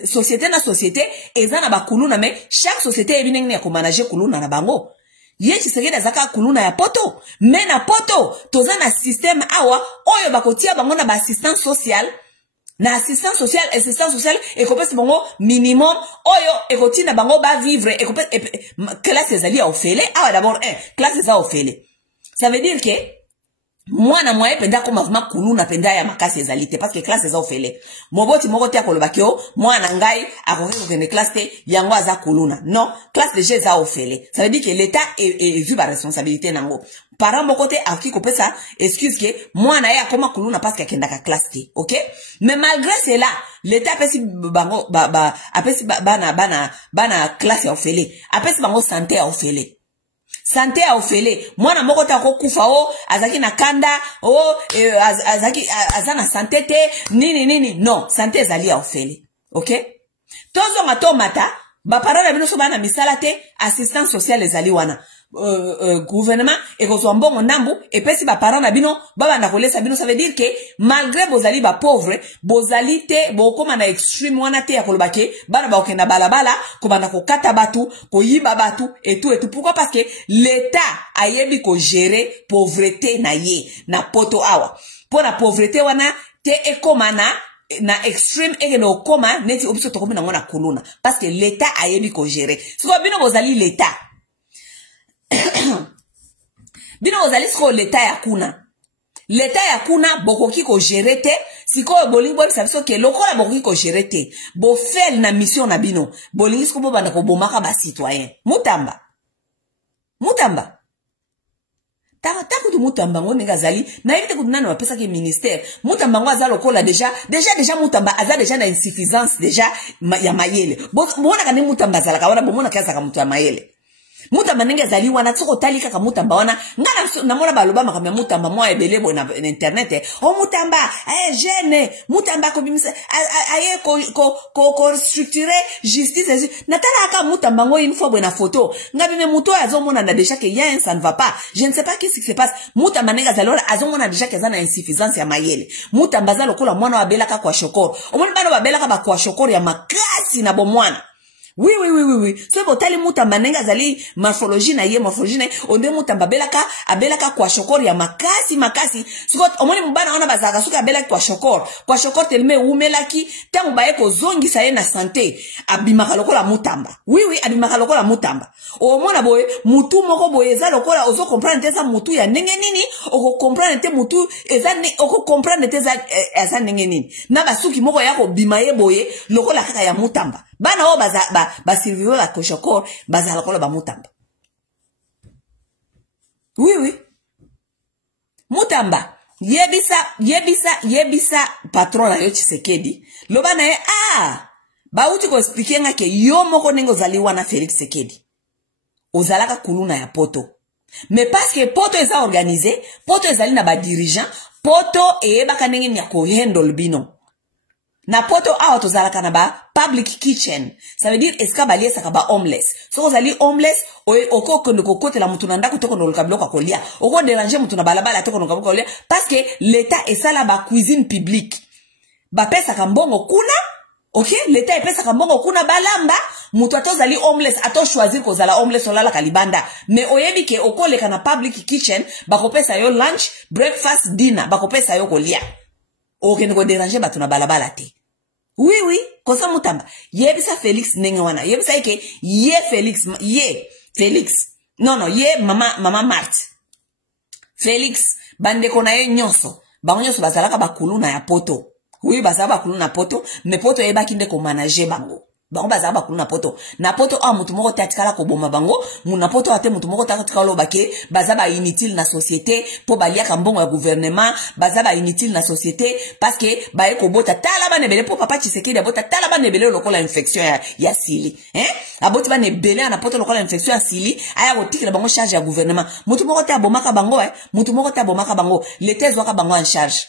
société na société ezana ba kuluna mais chaque société ebinenge ya ko manager kuluna na bango. Ye Tshisekedi azaka kuluna ya poto. Mais na poto, toza na système awa, oyo bakotia bango na ba assistance sociale. Na assistance sociale, ekopesi bango minimum, oyo ekoti na bango ba vivre, classe ezali ya ofele. Awa d'abord, classe eza ofele. Ça veut dire que, moi na moye penda ko mavuma kuluna penda ya makasi ezalite parce que classe eza ofele. Moboti moko te akoloba kyo, moi na ngai akoki kokende classe te yango aza kuluna. Non, classe déjà eza ofele. Ça veut dire que l'état est vu par responsabilité nango. Parents moko te akoki kopesa excuse que moi na ye akoma kuluna parce que akenda ka classe te, OK? Mais malgré cela, l'état apesi bango apesi bana classe ya ofele. Apesi bango santé ya ofele. Santé a ofele. Mwana moko ta ko kufa azaki na kanda azaki azana santé te nini non santé ezali a ofele. OK? Tozo mato mata ba parana bino so bana misala te assistance sociale ezali wana. gouvernement et ko so mbongo ndambu et pesi ba parents na bino baba na kolesa bino, ça veut dire que malgré bozali ba pauvre bozali te bokoma na extreme wana te ya koloba ke bana ba okenda balabala ko bana ko kata batu ko yiba batu et tout. Pourquoi? Parce que l'état ayebi ko gérer pauvreté na ye na poto awa pour la pauvreté wana te ekoma na extreme et no koma neti obiso to komi na ngona kuluna parce que l'état ayebi ko gérer. Siko bino bozali l'état bino bozali siko l'état ya kuna. L'état ya kuna bokoki ko gérer te siko bolingi bo biso ke lokola bokoki ko gérer te bo fel na mission na bino bolingi siko bo banda ko bomaka ba citoyen mutamba Taka kutu mutamba ngo nenga zali na evite kutu nana wapesa ke ministère mutamba ngo azalo kola déjà mutamba aza déjà na insuffisance déjà ya mayele bona kane mutamba zala ka wana bomona kaza ka mutu ya mayele mutamba nenga zali wana tsoko talika ka mutamba wana ngana na mona baloba makamya mutamba mwa ebele bona na internet o mutamba jeune mutamba ko bimisa aye ko structurer justice natala ka mutamba ngo une fois bona photo ngabi me muto azomona na déjà que ya ça ne va pas, je ne sais pas qu'est-ce qui se passe. Mutamba nenga zali azomona déjà que za na insuffisance ya mayele mutamba za lokola mwana wa belaka kwa shokoro omoni bana ba belaka ba kwa shokoro ya makasi na bomwana. Oui. So botali mutamba nenga zali morphologie na onde mutamba abelaka kwa shokor ya makasi. Siko omoni mubana ona bazaka suka abelaki kwa shokor telme umelaki tangu baye ko zongi saye na santé abimaka lokola mutamba. Oui, abimaka lokola mutamba. Omona boye mutu moko boye za lokola ozo comprendre te za mutu ya ndenge nini, oko comprendre te mutu oko comprendre te za ndenge nini. Na basuki moko yako bimaye boye lokola kaka ya mutamba. Bana o ba survivre la koshokor baza lokola ba mutamba. Oui. Mutamba yebisa patron la yo Tshisekedi loba na ye ba uti ko expliquer nga ke yo moko nengo zali wana Félix Tshisekedi ozalaka kuluna ya poto, mais parce que poto eza organisé, poto ezali na ba dirigeant, poto eyebaka ndenge nya ko handle bino. Na poto awa tozalaka na ba public kitchen, ça veut dire eska balie saka ba homeless. So ozali homeless oko kondo kokotela mutu na ndako toko ndoloka biloko kolia, oko déranger mutu na balabala toko ndoloka kolia parce que l'état esala ba cuisine publique. Ba pesa ka mbongo kuna, OK, l'état epesa ka mbongo kuna balamba, mutu atozali homeless ato choisir ko zala homeless olala kalibanda. Mais oyebi ke okoleka na public kitchen bakopesa yo lunch, breakfast, dinner, bakopesa yo kolia. Ok, ne ko déranger batu na balabala te. Oui, kosa mutamba. Yebisa Félix ndenge wana. Yebisa eke ye Félix. Non, ye mama Marthe. Félix bandeko na ye nyonso. Bango nyonso bazalaka bakuluna ya poto. Oui, bazalaka bakuluna na poto, mais poto yebaki nde ko manager bango. Bango bazalaka bakuluna poto. Na poto mutu moko tatikala ko boma bango, muna poto ate mutu moko tatikala lobake, bazaba inutile na société, po baliaka mbongo ya gouvernement, bazaba inutile na société parce que baye ko bota tala ba nebele po papa Tshisekedi abota tala ba nebele lokola infection ya sili. Aboti ba nebele na poto lokola infection ya sili, aya ko tikela bango charge ya gouvernement. Mutu moko ta bomaka bango mutu moko ta bomaka bango, l'état zwaka bango en charge.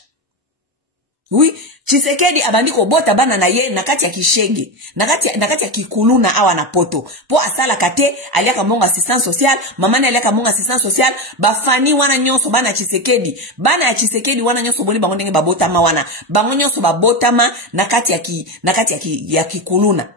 Oui, Tshisekedi abandi ko bota bana na ye nakati ya kishege, nakati ya kikuluna awa na poto. Po asala kate aliaka mbongo assistance sociale, mamani aliaka mbongo assistance sociale, bafani wana nyonso bana Tshisekedi. Bana ya Tshisekedi wana nyonso boli bango ndenge babotama wana. Bango nyonso babotama nakati ya kikuluna.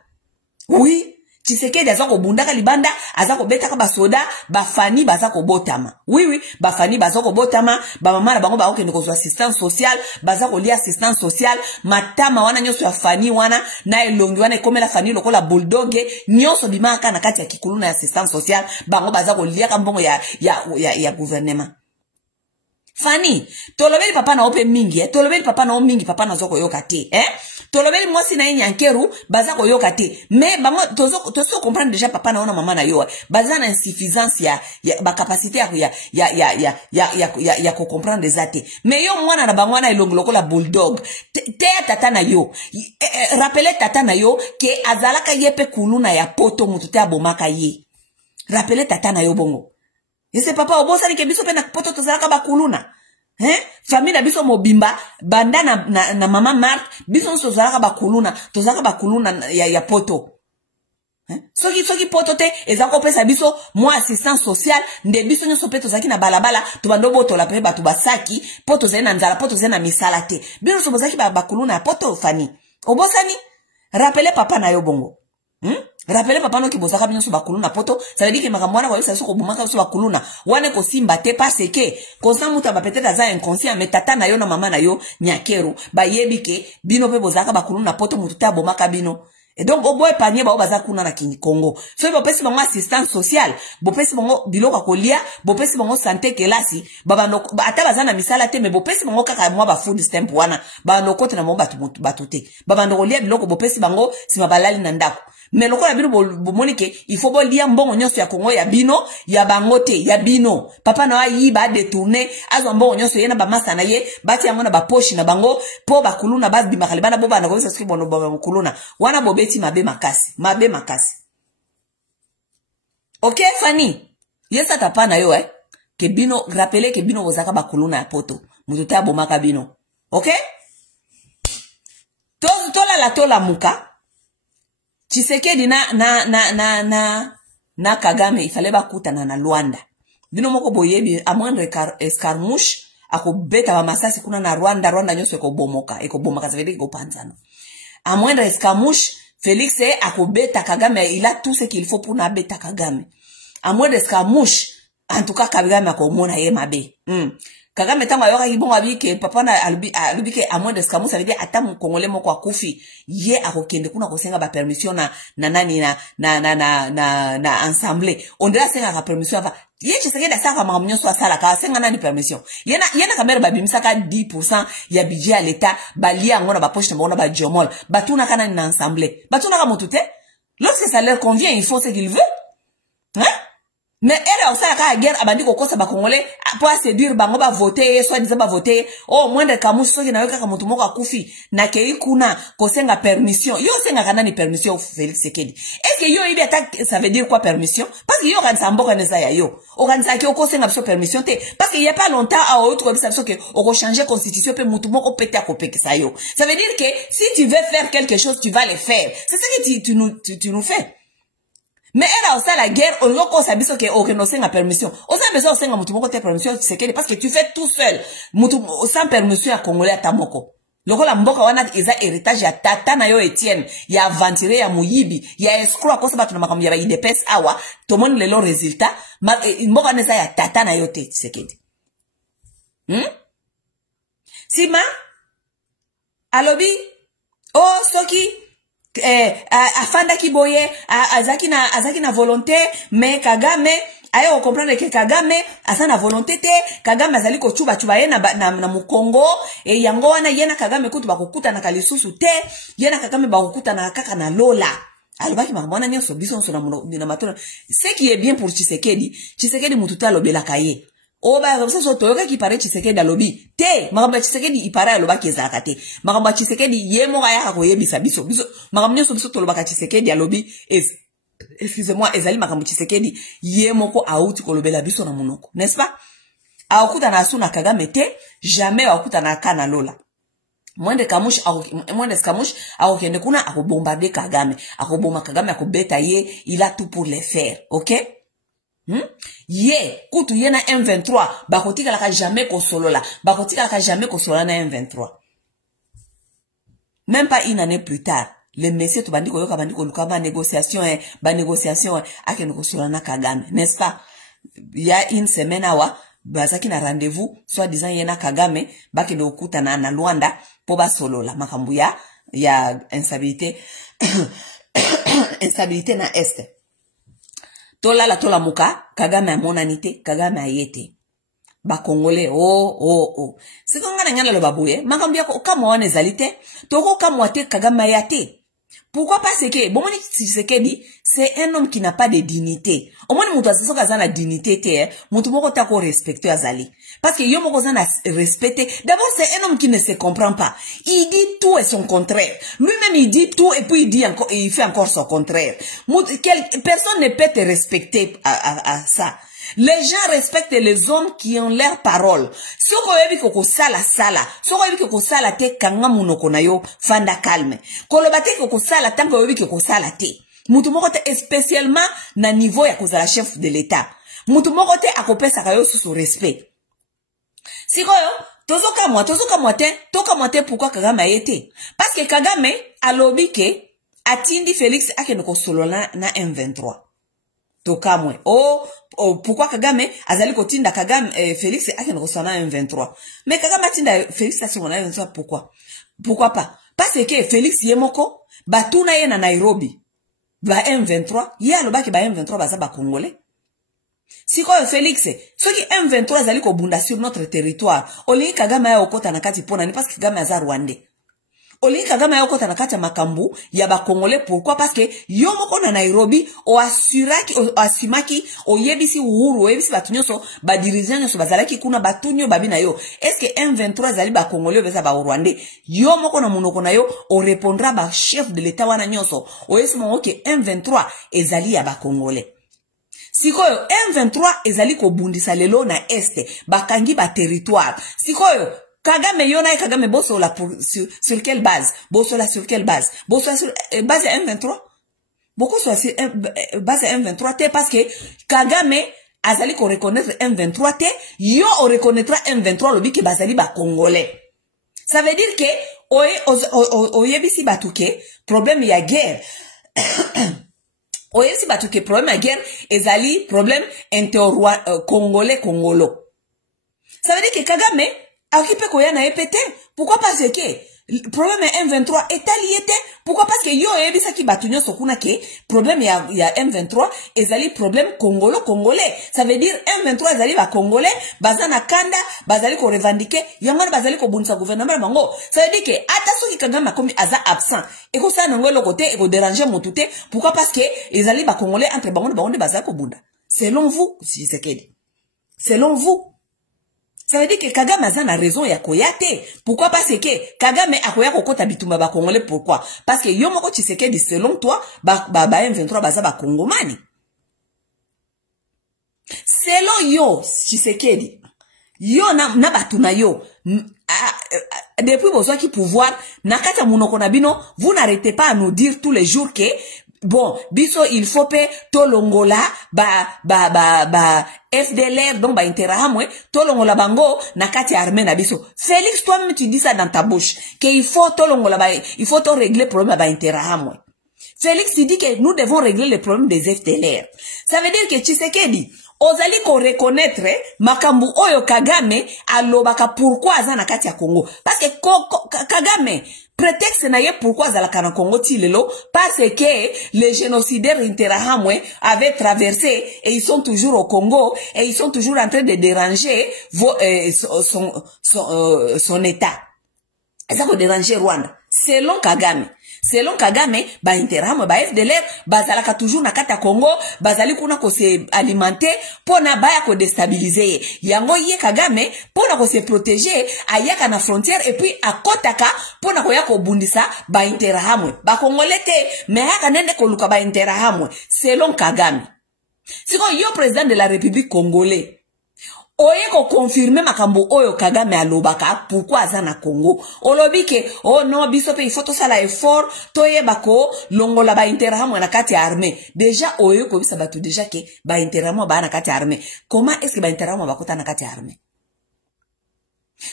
Oui, Tshisekedi azako bundaka libanda, azako betaka basoda, bafani bazako botama. Oui, bafani bazako botama, ba mama na bango ba okende ko assistance sociale, bazako lia assistance sociale, matama wana nyonso ya fani wana, na elongi wana ekomela fani lokola bulldog, nyonso bimaka na kati ya kikuluna ya assistance sociale, bango bazako lia ka mbongo ya gouvernement. Fani, tolobeli papa na ope mingi, tolobeli papa na o mingi, papa na zoko yoka te, tolobeli mwasi na nyankeru, baza ko yoka te, mais bango tozo comprendre déjà papa na ona mama na yo, baza na insuffisance ba capacité ya ko comprendre des ate, mais yo mwana na bango na ilongo lokola bulldog, te tata na yo, rappelez tata na yo, ke azalaka yepe kuluna ya poto mutu te abomaka ye, rappelez tata na yo bongo. Ese papa obosa ni ke biso pe na poto tozalaka bakuluna. Famille biso mobimba banda na mama Marthe biso tozalaka bakuluna ya poto. Soki poto te ezako pesa biso moi assistance sociale nde biso nyoso pe tozaki na balabala tubando botola pe batu basaki poto zena nzala poto zena misala te bino so bozaki bakuluna poto fani obosani rappelez papa na yo bongo rappelez papa no ki bozaka bino so bakuluna poto ça veut dire que makamwana wa so ko bumaka so bakuluna wane ko simba te parce que constant muta ba peut-être aza inconscient mais tata na yo na mama na yo nyakero ba yebi ke bino pe bozaka bakuluna poto mututa bomaka bino. Et donc, au boy panier, ba obaza kuna na Congo. So, bo pesi bango assistance sociale, bo pesi bango biloko kolia, bo pesi bango santé kelasi, babano, ata bazana misala te, mais bo pesi bango kaka mwa ba food stamp wana, babano kote na mwa batute. Babano kolia biloko, bo pesi bango, si mabalali nandako. Mais loko la bino bo monike, il faut bo lia mbongo nyonso ya Congo ya bino, ya bangote, ya bino. Papa na wa yi ba détourner, azo mbongo nyonso yena ba masa na ye, bati yango na ba poche na bango, po ba kuluna ba bimakali bana bo bana ko sa ski bono ba kuluna. Wana bo beti mabe makasi, mabe makasi. OK Fanny? Yesa tapa na yo ke bino rappeler ke bino ozaka ba kuluna ya poto. Mututa bo maka bino. OK? Tola muka. Tshisekedi na Kagame ifale bakutana na Rwanda. Bino moko boyebi a moindre escarmouche ako beta ba masasi kuna na Rwanda nyoso eko bomoka ça veut dire ko panzana. A moindre escarmouche Félix ako beta Kagame, il a tout ce qu'il faut pour na beta Kagame. A moindre escarmouche en tout cas Kagame ako mona ye mabe. Kagame tango ayoka ibongo abike papa na alubi ke a moindre escarmouche ça veut dire ata mu Congolais moko akufi ye akokende kuna kosenga ba permission na nani na ensemble on dirait senga ka permission ava ye Tshisekedi asaka makamnyo so asala ka senga nani permission yena kamera babimisaka 10% ya budget à l'état balia ngona ba poche ngona ba jomol batuna kana na ensemble batuna ka motute lorsque ça leur convient ils font ce qu'ils veulent mais elle aussi la guerre abandi ko kosa ba Congolais pour séduire bango ba voter soit disant ba voter oh moins de kamusi soki na yoka mutu moko akufi na kei kuna kosenga permission yo senga kana ni permission Félix Tshisekedi est-ce que yo ibi attaque ça veut dire quoi permission parce que yo kanisa mboka neza ya yo organisa ki okosenga biso permission te parce qu'il y a pas longtemps à autre comme ça que on changer constitution pe mutu moko pété akopeka ça yo ça veut dire que si tu veux faire quelque chose tu vas le faire c'est ça que tu nous fais. Mais elle a aussi la guerre, on l'a sabi so que aucun osenga permission. On a besoin osenga mutu moko te permission Tshisekedi parce que tu fais tout seul. Mutu sans permission ya Congolais atamoko. Loko la mboka wana eza héritage ya tata na yo Etienne, ya aventurier ya muyibi, ya escroc kosa batu na makambo ya IDPS awa, to moni lelo résultat, mboka neza ya tata na yo te Tshisekedi. Sima alobi oh soki afanda kiboye azaki na volonté mais Kagame ayo comprendre que Kagame asa na volonté te Kagame azali ko chuba ye na mukongo e yango wana yena Kagame kutu bakokuta na kalisusu te yena Kagame bakokuta na kaka na lola alobaki makamona nyoso biso nso na matona ce qui est bien pour Tshisekedi mututa lobela kaye oba comme ça so toyoka ki pare Tshisekedi alobi te makambo Tshisekedi ipara aloba kezaka te makambo Tshisekedi yemo ga yaka koyebisa biso makambo nyoso biso tolobaka Tshisekedi alobi excusez-moi ezali makambo Tshisekedi yemo ko auti kolobela biso na monoko n'est-ce pas akuta na suna Kagame te jamais akuta na kana lola mwende skamush akokende kuna akobombarder Kagame akoboma Kagame akobeta ye il a tout pour le faire OK. Ye kutu ye na M23 bakotika la jamais kosolola bakotika la jamais kosolola na M23 même pas une année plus tard les messieurs to bandiko yoka bandiko lukaba négociation akeno kosolola na Kagame n'est-ce pas il y a une semaine awa bazaki na rendez-vous soit disant ye na Kagame bakeno okuta na Luanda po basolola makambu ya instabilité na est. Tola muka, Kagame a monanite, Kagame a yete. Ba Congolais, oh. Si konga na ngana lo babouye, makambia ko kama wane zalite, toko kama wate Kagame a yate. Pourquoi parce que, bon, Tshisekedi, c'est un homme qui n'a pas de dignité. Au moins, moutou aseso kazana dignité te, moutou moko tako respecter azali. Parce que yo moko zana respecter. D'abord, c'est un homme qui ne se comprend pas. Il dit tout et son contraire. Lui-même, il dit tout et puis il fait encore son contraire. Personne ne peut te respecter à ça. Les gens respectent les hommes qui ont leur parole. Si vous avez vu que sala, si vous avez vu que sala te kanga munoko na yo fanda calme. Kolobate que sala tango vous avez vu que sala te. mutu moko te spécialement na niveau ya kozala chef de l'état mutu moko te akopesaka yo susu respect sikoyo tozokamwa te pourquoi Kagame aye te parce que Kagame alobi ke atindi Félix akende kosolola na M23 tokamwe pourquoi Kagame azali kotinda Kagame Félix akende kosolola na M23 mais Kagame atinda Félix akende na M23 pourquoi pas parce que Félix yemoko batuna ye na Nairobi ba M23 ye alobaki ba M23 baza ba congolais sikoyo Félix soki M23 azali kobunda sur notre territoire olingi Kagame ya okota na kati pona ni parce que Kagame aza Rwandais olingi Kagame ya okota na kati ya makambu ya ba congolais pourquoi parce que yo moko na Nairobi o asimaki oyebisi uhuru oyebisi batu nyonso ba dirigeant nyonso bazalaki kuna batunyo babi na yo est-ce que M23 azali ba congolais beza ba Rwandais yo moko na munoko na yo o répondra ba chef de l'état wana nyonso oyesi mongo ke M23 ezali ya ba congolais sikoyo M23 ezali kobundisa lelo na este bakangi ba territoire sikoyo Kagame yona et Kagame bosola sur quelle base bosola sur quelle base bosola sur base M23 beaucoup sur base M23 te parce que Kagame azali ko reconnaître M23 te yo on reconnaîtra M23 lobi ke bazali ba congolais ça veut dire que oyebisi batuke problème ya guerre oyebisi batuke problème ya guerre ezali problème inter-congolais congolo ça veut dire que Kagame occupé koya na EPT pourquoi parce que le problème M23 est allié pourquoi parce que yo ebisa ki batunyo sokuna ke problème ya M23 ezali problème congolais ça veut dire M23 ezali ba congolais bazana kanda bazali ko revendiquer yangana bazali ko bunisa gouvernement bango ça veut dire que ata soki Kagame komi aza absent et ko ça ngolo côté et ko déranger motuté pourquoi parce que ezali ba congolais entre bango de bazali ko bunda selon vous si c'est qu'elle selon vous ça veut dire que Kagame a raison ya koyate. Pourquoi parce que Kagame a koya kokota bitumba ba congolais pourquoi? Parce que yo moko Tshisekedi selon toi ba M23 baza ba congomani. Selon yo Tshisekedi yo na batuna yo depuis besoin qui pouvoir nakata munoko na bino vous n'arrêtez pas à nous dire tous les jours que bon, biso il faut pe tolongola FDLR donc interahamwe tolongola bango na kati armée na biso. Félix toi-même tu dis ça dans ta bouche que il faut tolongola il faut to régler le problème interahamwe. Félix il dit que nous devons régler le problème des FDLR. Ça veut dire que Tshisekedi ozali ko reconnaître makambu oyo Kagame alobaka pourquoi aza na kati ya Congo parce que Kagame prétexte na ye pourquoi azalaka na Congo tilelo parce que les génocidaires interahamwe avaient traversé et ils sont toujours au Congo et ils sont toujours en train de déranger son état. Ça va déranger Rwanda selon Kagame. Selon Kagame, ba interahamwe ba FDLR bazalaka toujours na kata Congo, bazali kuna ko se alimenter pona baya ko déstabiliser. Yango ye Kagame pona ko se protéger ayaka na frontière et puis akotaka pona ko yako bundisa ba interahamwe. Ba Congolais te mais haka nende ko luka ba interahamwe selon Kagame. Siko yo président de la République congolais oye ko confirmer makambo oyo Kagame alobaka pourquoi aza na Congo olobi ke oh non biso pe il faut to sala effort toye bako longola ba interahamwe na kati armée déjà oye ko bisa batu déjà ke ba interahamwe ba na kati armée comment est-ce que ba interahamwe bakota na kati armée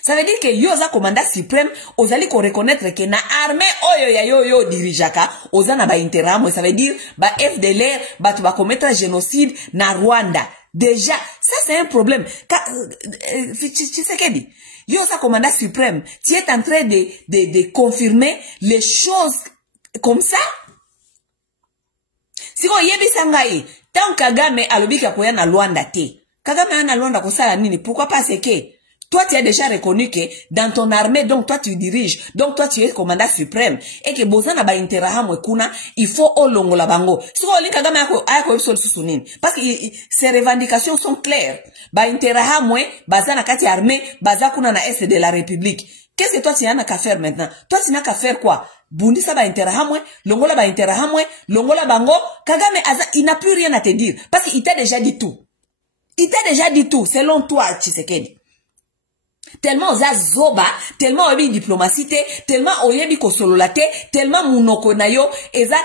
ça veut dire que yo za commandant suprême ozali ko reconnaître que na armée oyo ya yo dirijaka ozana ba interahamwe ça veut dire ba FDLR batu ba commettre génocide na Rwanda. Déjà, ça c'est un problème. Tshisekedi, yo sa commandant suprême, tu es en train de confirmer les choses comme ça. Si on yebi sangai, tant Kagame alobi kakoya na Luanda te. Kagame na Luanda kosala nini? Pourquoi pas c'est que toi tu as déjà reconnu que dans ton armée, donc toi tu diriges, donc toi tu es commandant suprême, et que bozana ba interahamwe kuna, il faut olongo la bango. Si on lit Kagame ako susunini, parce que ses revendications sont claires. Ba interahamwe, bazana kati armée, bazakuna na est de la République. Qu'est-ce que toi tu n'as qu'à faire maintenant? Toi tu n'as qu'à faire quoi? Bundisa ba interahamwe, longola ba interahamwe, longola bango, Kagame il n'a plus rien à te dire, parce qu'il t'a déjà dit tout. Il t'a déjà dit tout, selon toi Tshisekedi. tellement oza zoba, tellement oyebi diplomatie te, tellement oyebi kosolola te, tellement munoko na yo eza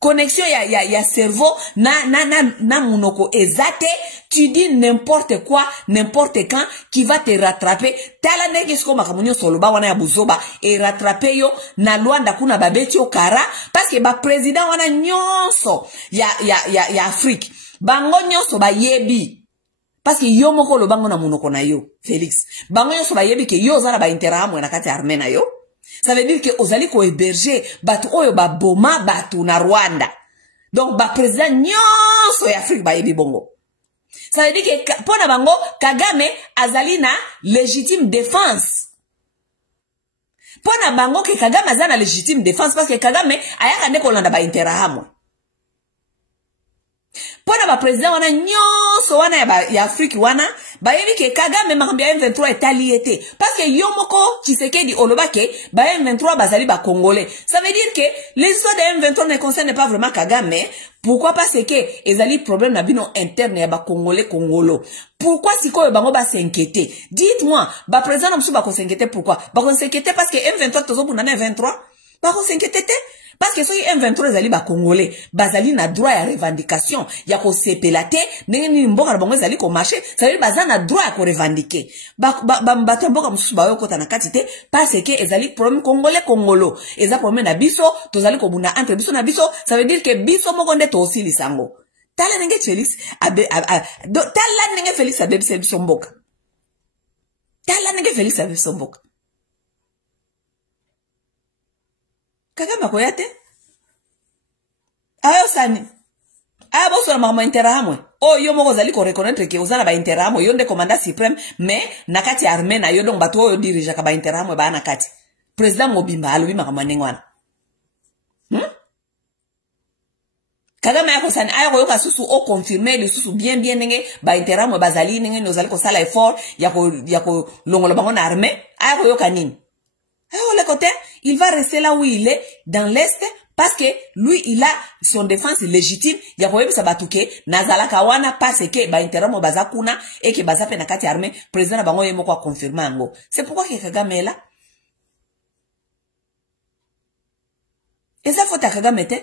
connexion ya cerveau na munoko eza te, tu dis n'importe quoi, n'importe quand qui va te rattraper. Tala ndenge siko makamunyo soloba wana ya buzoba e rattraper yo na Luanda kuna babeti yo kara parce que ba président wana nyonso ya Afrique bango nyonso ba yebi. Parce que yo moko lo bango na munoko na yo, Félix. Bango nyonso ba yebi ke yo zana ba interahamwe na kati armée na yo. Ça veut dire que ozali ko héberger batu oyo ba boma batu na Rwanda. Donc ba président nyonso ya Afrique ba yebi bongo. Ça veut dire que pona bango Kagame azali na légitime défense. Pona bango ke Kagame azali na légitime défense parce que Kagame ayaka ndeko landa ba interahamwe. Pona ba président wana nyonso wana ya Afrique wana ba yebi ke Kagame makambi ya M23 etaliete parce que yo moko Tshisekedi oloba ke ba M23 bazali ba congolais. Ça veut dire que l'histoire de M23 ne concerne pas vraiment Kagame. Pourquoi? Parce que ezali problème na bino interne ya ba congolais congolo. Pourquoi siko bango ba s'inquiéter? Dites-moi, ba président na msu ba ko s'inquiéter pourquoi? Ba ko s'inquiéter parce que M23 tozo buna na M23 ba ko s'inquiéter te. Parce que ceux M23 ezali ba congolais, bazali na droit ya revendication, ya ko sepelate, ndenge mboka na bango ezali ko marché, ça veut dire bazali na droit ya ko revendiquer. Bato mboka mususu ba yo kota na kati te parce que ezali problème congolais congolo. Eza problème na biso, tozali ko buna entre biso na biso, ça veut dire que biso moko nde to aussi lisango. Tala ndenge Félix tala ndenge Félix abebisa biso mboka. Tala ndenge Félix abebisa biso mboka. Kagame akoyate? Ayo sani. Aya boso na mama interahamwe. Oh, yo moko zali ko reconnaître ke ozana ba interahamwe. Yo nde commandant suprême, mais nakati armée na yo donc bato oyo dirige ka ba interahamwe ba nakati. Président Mobimba alobi makama ndengwana. Kagame yako sani. Aya koyoka susu o confirmer le susu bien nenge ba interahamwe bazali nenge nozali ko sala effort yako longola bango na armée. Aya koyoka nini? Ayo le côté, il va rester là où il est, dans l'Est, parce que lui, il a son défense légitime. Il y a quoi ça batuke, nazala kawana parce que ba interamo bazakuna et que bazape na kati armée, président na bango yemo kwa confirmer ngo. C'est pourquoi que Kagame est là. Et ça faute à Kagame te.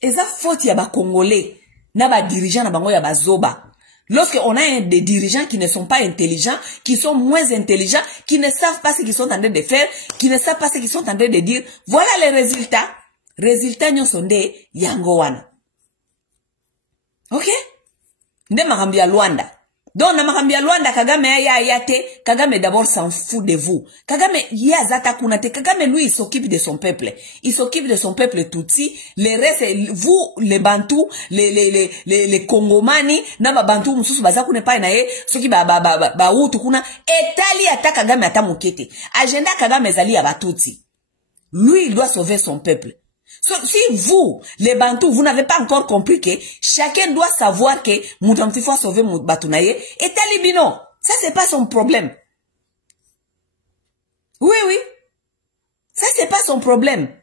Et ça faute ya ba Congolais, na ba dirigeant na bango ya ba zoba. Lorsqu'on a des dirigeants qui ne sont pas intelligents, qui sont moins intelligents, qui ne savent pas ce qu'ils sont en train de faire, qui ne savent pas ce qu'ils sont en train de dire, voilà les résultats. Résultats n'y sont des yangowana. Ok? Nde makambi ya Luanda. Donc, na makambi ya Luanda, Kagame ayate, Kagame d'abord s'en fout de vous. Kagame yazata kunate, Kagame lui, il s'occupe de son peuple. Il s'occupe de son peuple Tutsi. Les restes, vous, les Bantous, les Congomani, na ba Bantous, mususu bazakune pa inaye, soki ba utu kuna, etali ata Kagame ata mukete. Agenda Kagame zali ya ba Tutsi. Lui, il doit sauver son peuple. Si vous, les Bantous, vous n'avez pas encore compris que chacun doit savoir que Moutamti faut sauver Batunaye et Talibino. Ça, c'est pas son problème. Oui. Ça, c'est pas son problème.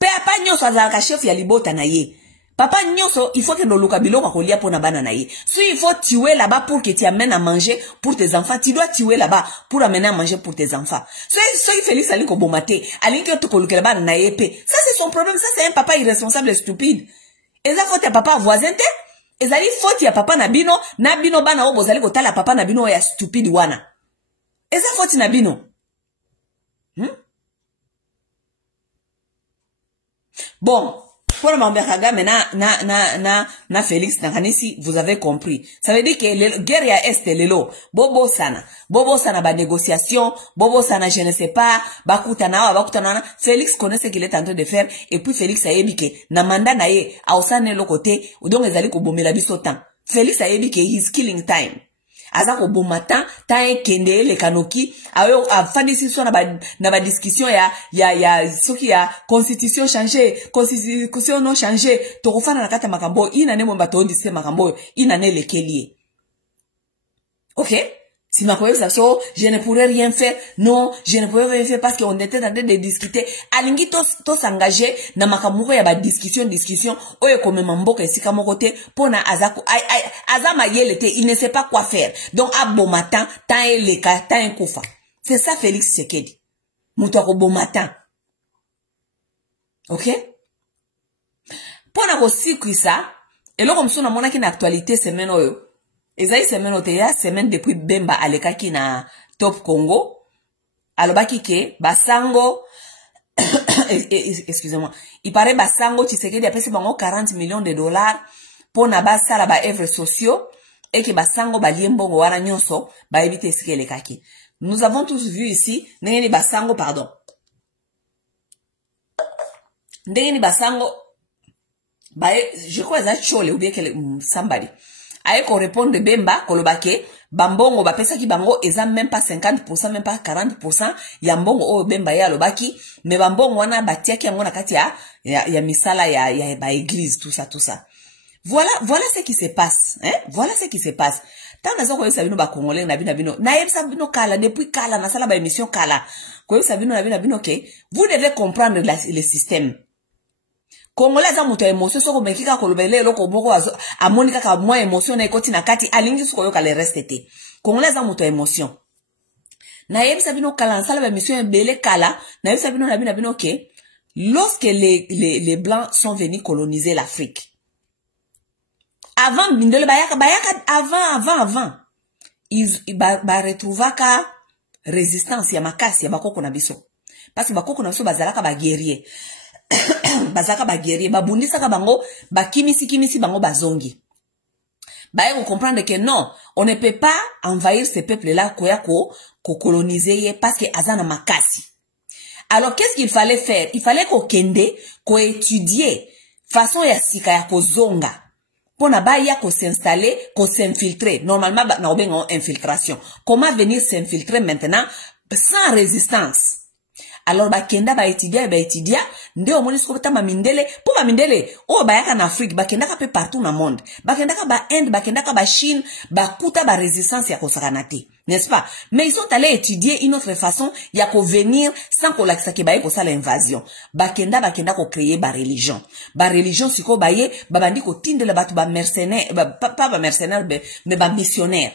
Papa Nyoso azalaka chef ya libota na ye. Papa Nyoso, il faut que nos locabilo kolia pona bana na ye. Si il faut tuer là-bas pour que tu amènes à manger pour tes enfants, tu dois tuer là-bas pour amener à manger pour tes enfants. Si Félix ali ko bomate, ali que tu kolukela bana na ye pe. Ça c'est son problème, ça c'est un papa irresponsable et stupide. Et ça faut ya papa voisin te. Et ça faut ya papa na bino bana obo zali ko tala papa na bino ya stupide wana. Et ça faut na bino. Bon, pour le Kagame na Félix Nakanisi, vous avez compris. Ça veut dire que la guerre ya est lelo. Bobo sana ba négociation, bobo sana je ne sais pas, bakutana. Félix connaît ce qu'il est en train de faire et puis Félix a yebi ke na manda na ye a osane lo côté donc ezali ko bomela biso temps. Félix a yebi ke he's killing time. Azako bon matin, ta kende le kanoki, ayo afandi siso na ba discussion ya soki ya constitution non changer, to kofana na kata makambo, ina ne momba to ndise makambo, ina ne lekelie. OK? Si ma collègue je ne pourrais rien faire. Non, je ne pourrais rien faire parce qu'on était en train de discuter. Alingi to s'engager na makamuro ya ba discussion. Oye comme mamboka ici comme côté pour na azaku azama yelete, il ne sait pas quoi faire. Donc à bon matin, tant eleka, tant kufa. C'est ça Félix Tshisekedi. Muto ko bon matin. OK? Pour na ko sikri ça, et là comme ça na mona ki na actualité semaine oyo. Ezaï semaine oteya semaine depuis Bemba alekaki na Top Congo. Alobaki ke basango excusez-moi. Il paraît basango Tshisekedi a payé bango 40 millions de dollars pour na basala ba œuvres sociaux et que basango ba liembongo wana nyonso ba éviter ce que lekaki. Nous avons tous vu ici ndenge basango pardon. Ndenge basango ba je crois that chole ou bien somebody. Aye ko répondre Bemba kolobake bambongo ba pesa ki bango eza même pas 50% même pas 40% ya mbongo o Bemba ya lobaki mais bambongo wana batiaki yango na kati ya misala ya ba église tout ça. Voilà ce qui se passe, hein? Voilà ce qui se passe. Tant nazo ko yesa bino ba congolais na bino na yebisa bino kala depuis kala na sala ba émission kala ko yesa bino na bino que vous devez comprendre le système. Congolais za muto émotion soko mekika kolobele loko boko a monika ka moi émotion na ekoti na kati alingi soko yoka le reste te. Congolais za muto émotion. Na yebisa bino kala na sala ba émission belé kala na yebisa bino na bino que lorsque les blancs sont venus coloniser l'Afrique. Avant bindele bayaka avant ils ba retrouvaka résistance ya makasi ya bakoko na biso. Parce que bakoko na biso bazalaka ba guerrier. Bazaka ba guerrier babundisaka bango bakimisi bango bazongi. Baye vous comprendre que non, on ne peut pas envahir ces peuples là ko coloniser parce que azana makasi. Alors qu'est-ce qu'il fallait faire? Il fallait ko kende ko étudier façon ya sika ya ko zonga. Pona baya ko s'installer, ko s'infiltrer. Normalement na obengo infiltration. Comment venir s'infiltrer maintenant sans résistance? Alors bakenda ba étudia nde omoni siko tama mindele po ba mindele o bayaka na Afrique bakenda ka pe partout na monde bakenda ka ba Inde bakenda ka ba Chine bakuta ba résistance ya kosakanate, n'est-ce pas? Mais ils sont allés étudier une autre façon ya ko venir sans ko lakisa ke baye ko sala invasion bakenda ko créer ba religion siko baye babandi ko tindela batu ba mercenaire pas ba mercenaire mais ba missionnaire.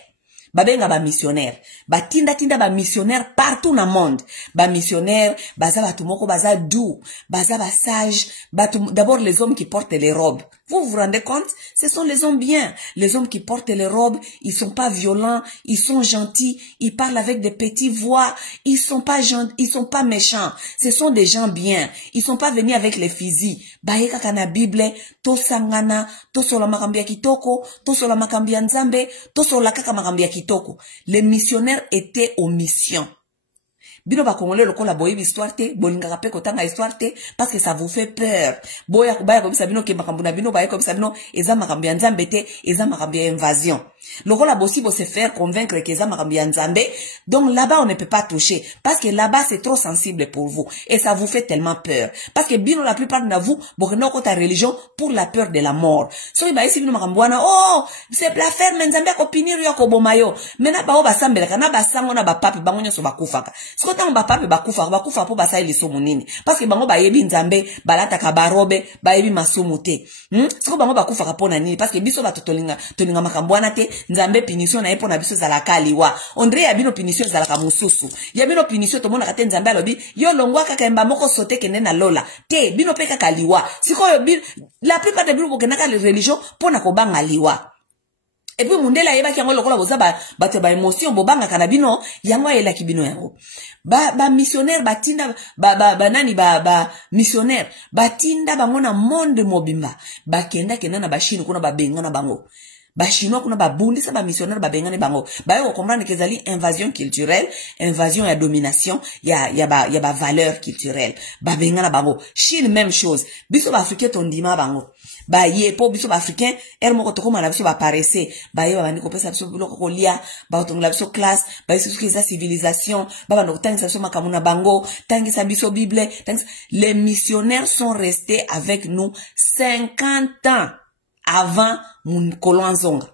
Babenga ba missionnaire batinda ba missionnaire partout na monde ba missionnaire baza batu moko baza doux baza ba sage d'abord les hommes qui portent les robes. Vous vous rendez compte? Ce sont les hommes bien, les hommes qui portent les robes, ils sont pas violents, ils sont gentils, ils parlent avec des petites voix, ils sont pas méchants, ce sont des gens bien, ils sont pas venus avec les fusils. Bayeka kana Bible to sangana to sola makambia kitoko to sola makambia nzambe to sola kaka makambia kitoko. Les missionnaires étaient aux missions. Bino ba congolais lokola boyebi histoire te bolinga pe kotanga histoire te parce que ça vous fait peur. Boya kubaya ko bisabino ke makambu na bino baye ko bisabino eza makambu ya nzambe te eza makambu ya invasion. Lokola bosi bo se faire convaincre que eza makambu ya nzambe. Donc là-bas on ne peut pas toucher parce que là-bas c'est trop sensible pour vous et ça vous fait tellement peur parce que bino la plupart de vous bokena ko ta religion pour la peur de la mort. So ba isi bino makambu wana oh c'est la ferme nzambe ko pinir yo ko bomayo. Mena ba o ba sambela kana ba sango na ba papi bango nyoso bakufaka. Tant bapape bakufa po basai lisomo nini parce que bango bayebi nzambe balata ka barobe bayebi masumu te siko bango bakufa ka pona nini parce que biso batotolinga makambwana te nzambe punition na epo na biso zala kaliwa ondre ya bino punition zala ka mususu ya bino punition to mona ka te nzambe alobi yo longwa ka kemba moko sote kende na lola te bino peka kaliwa siko la plupart de bino bokena ka religion pona ko banga liwa. Et puis mundela yeba ki yango lokola boza bato ba émotion bobanga kana bino yango yela ki bino yango ba missionnaire batinda nani missionnaire batinda bango na monde mobimba bakenda na ba Chine kuna ba benga na bango ba chinois kuna ba bundisa ba missionnaire ba benga na bango ba yo comprendre que zali invasion culturelle invasion ya domination ya ba valeur culturelle ba benga na bango. Chine même chose biso ba africain tondima bango ba ye po biso ba africain moko to koma na biso ba paresse ba ye ba ndiko pesa biso biloko kolia ba otongola biso classe ba biso za civilisation ba ndoko tangisa biso makamuna bango tangisa biso bible les missionnaires sont restés avec nous 50 ans avant mon colon zonga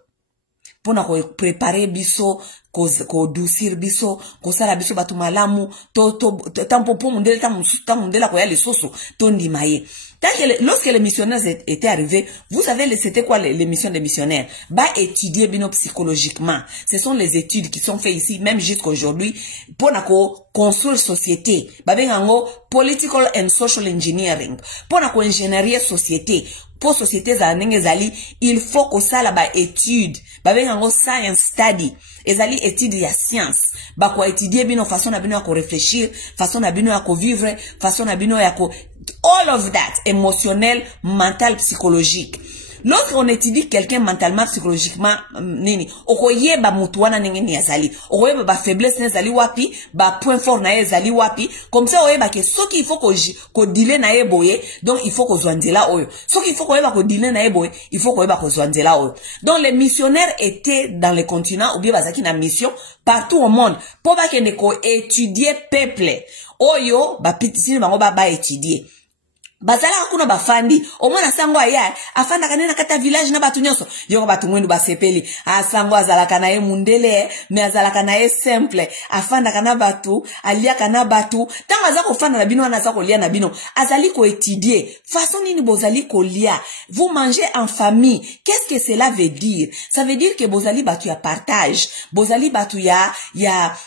pour nous préparer biso ko doucir biso ko sala biso batu malamu tampo po mundele tamundela ko ya les soso tondi maye. Lorsque les missionnaires étaient arrivés, vous savez, c'était quoi les missions des missionnaires? Bah, étudier bino psychologiquement. Ce sont les études qui sont faites ici, même jusqu'à aujourd'hui, pour construire société. Bah, bengango, political and social engineering. Pour ingénierie société. Pour société zali, il faut que ça là étude. Bah, bengango science study. Ezali étude ya science. Bah, quoi étudier bino façon na bino ya ko réfléchir, façon na bino ya ko vivre, façon na bino ya ko all of that, émotionnel, mental, psychologique. Lorsqu'on étudie quelqu'un mentalement, psychologiquement, nini, okoye ba mutuana nengeni yazali, okoye ba faiblesse nezali wapi, ba point fort na ezali wapi, comme ça oye ba ke soki il faut ko dile na eboye, donc il faut ko zwanzela oyo. Soki il faut ko ko dile na eboye, il faut ko ko zwanzela oyo. Donc les missionnaires étaient dans les continents ou bien bazaki na mission partout au monde pour ba kende ko étudier peuple. Oyo ba pitisini bango ba étudier. Bazala kuna bafandi omwana sango aya afanda kanena kata village na batu nyonso yoko batu mwendu basepeli asango azala kana ye mundele me azala kana ye simple afanda kana batu alia kana batu tanga za kofanda na bino anaza kolia na bino azali ko étudier façon nini bozali kolia vous mangez en famille. Qu'est-ce que cela veut dire? Ça veut dire que bozali batu ya partage, bozali batu ya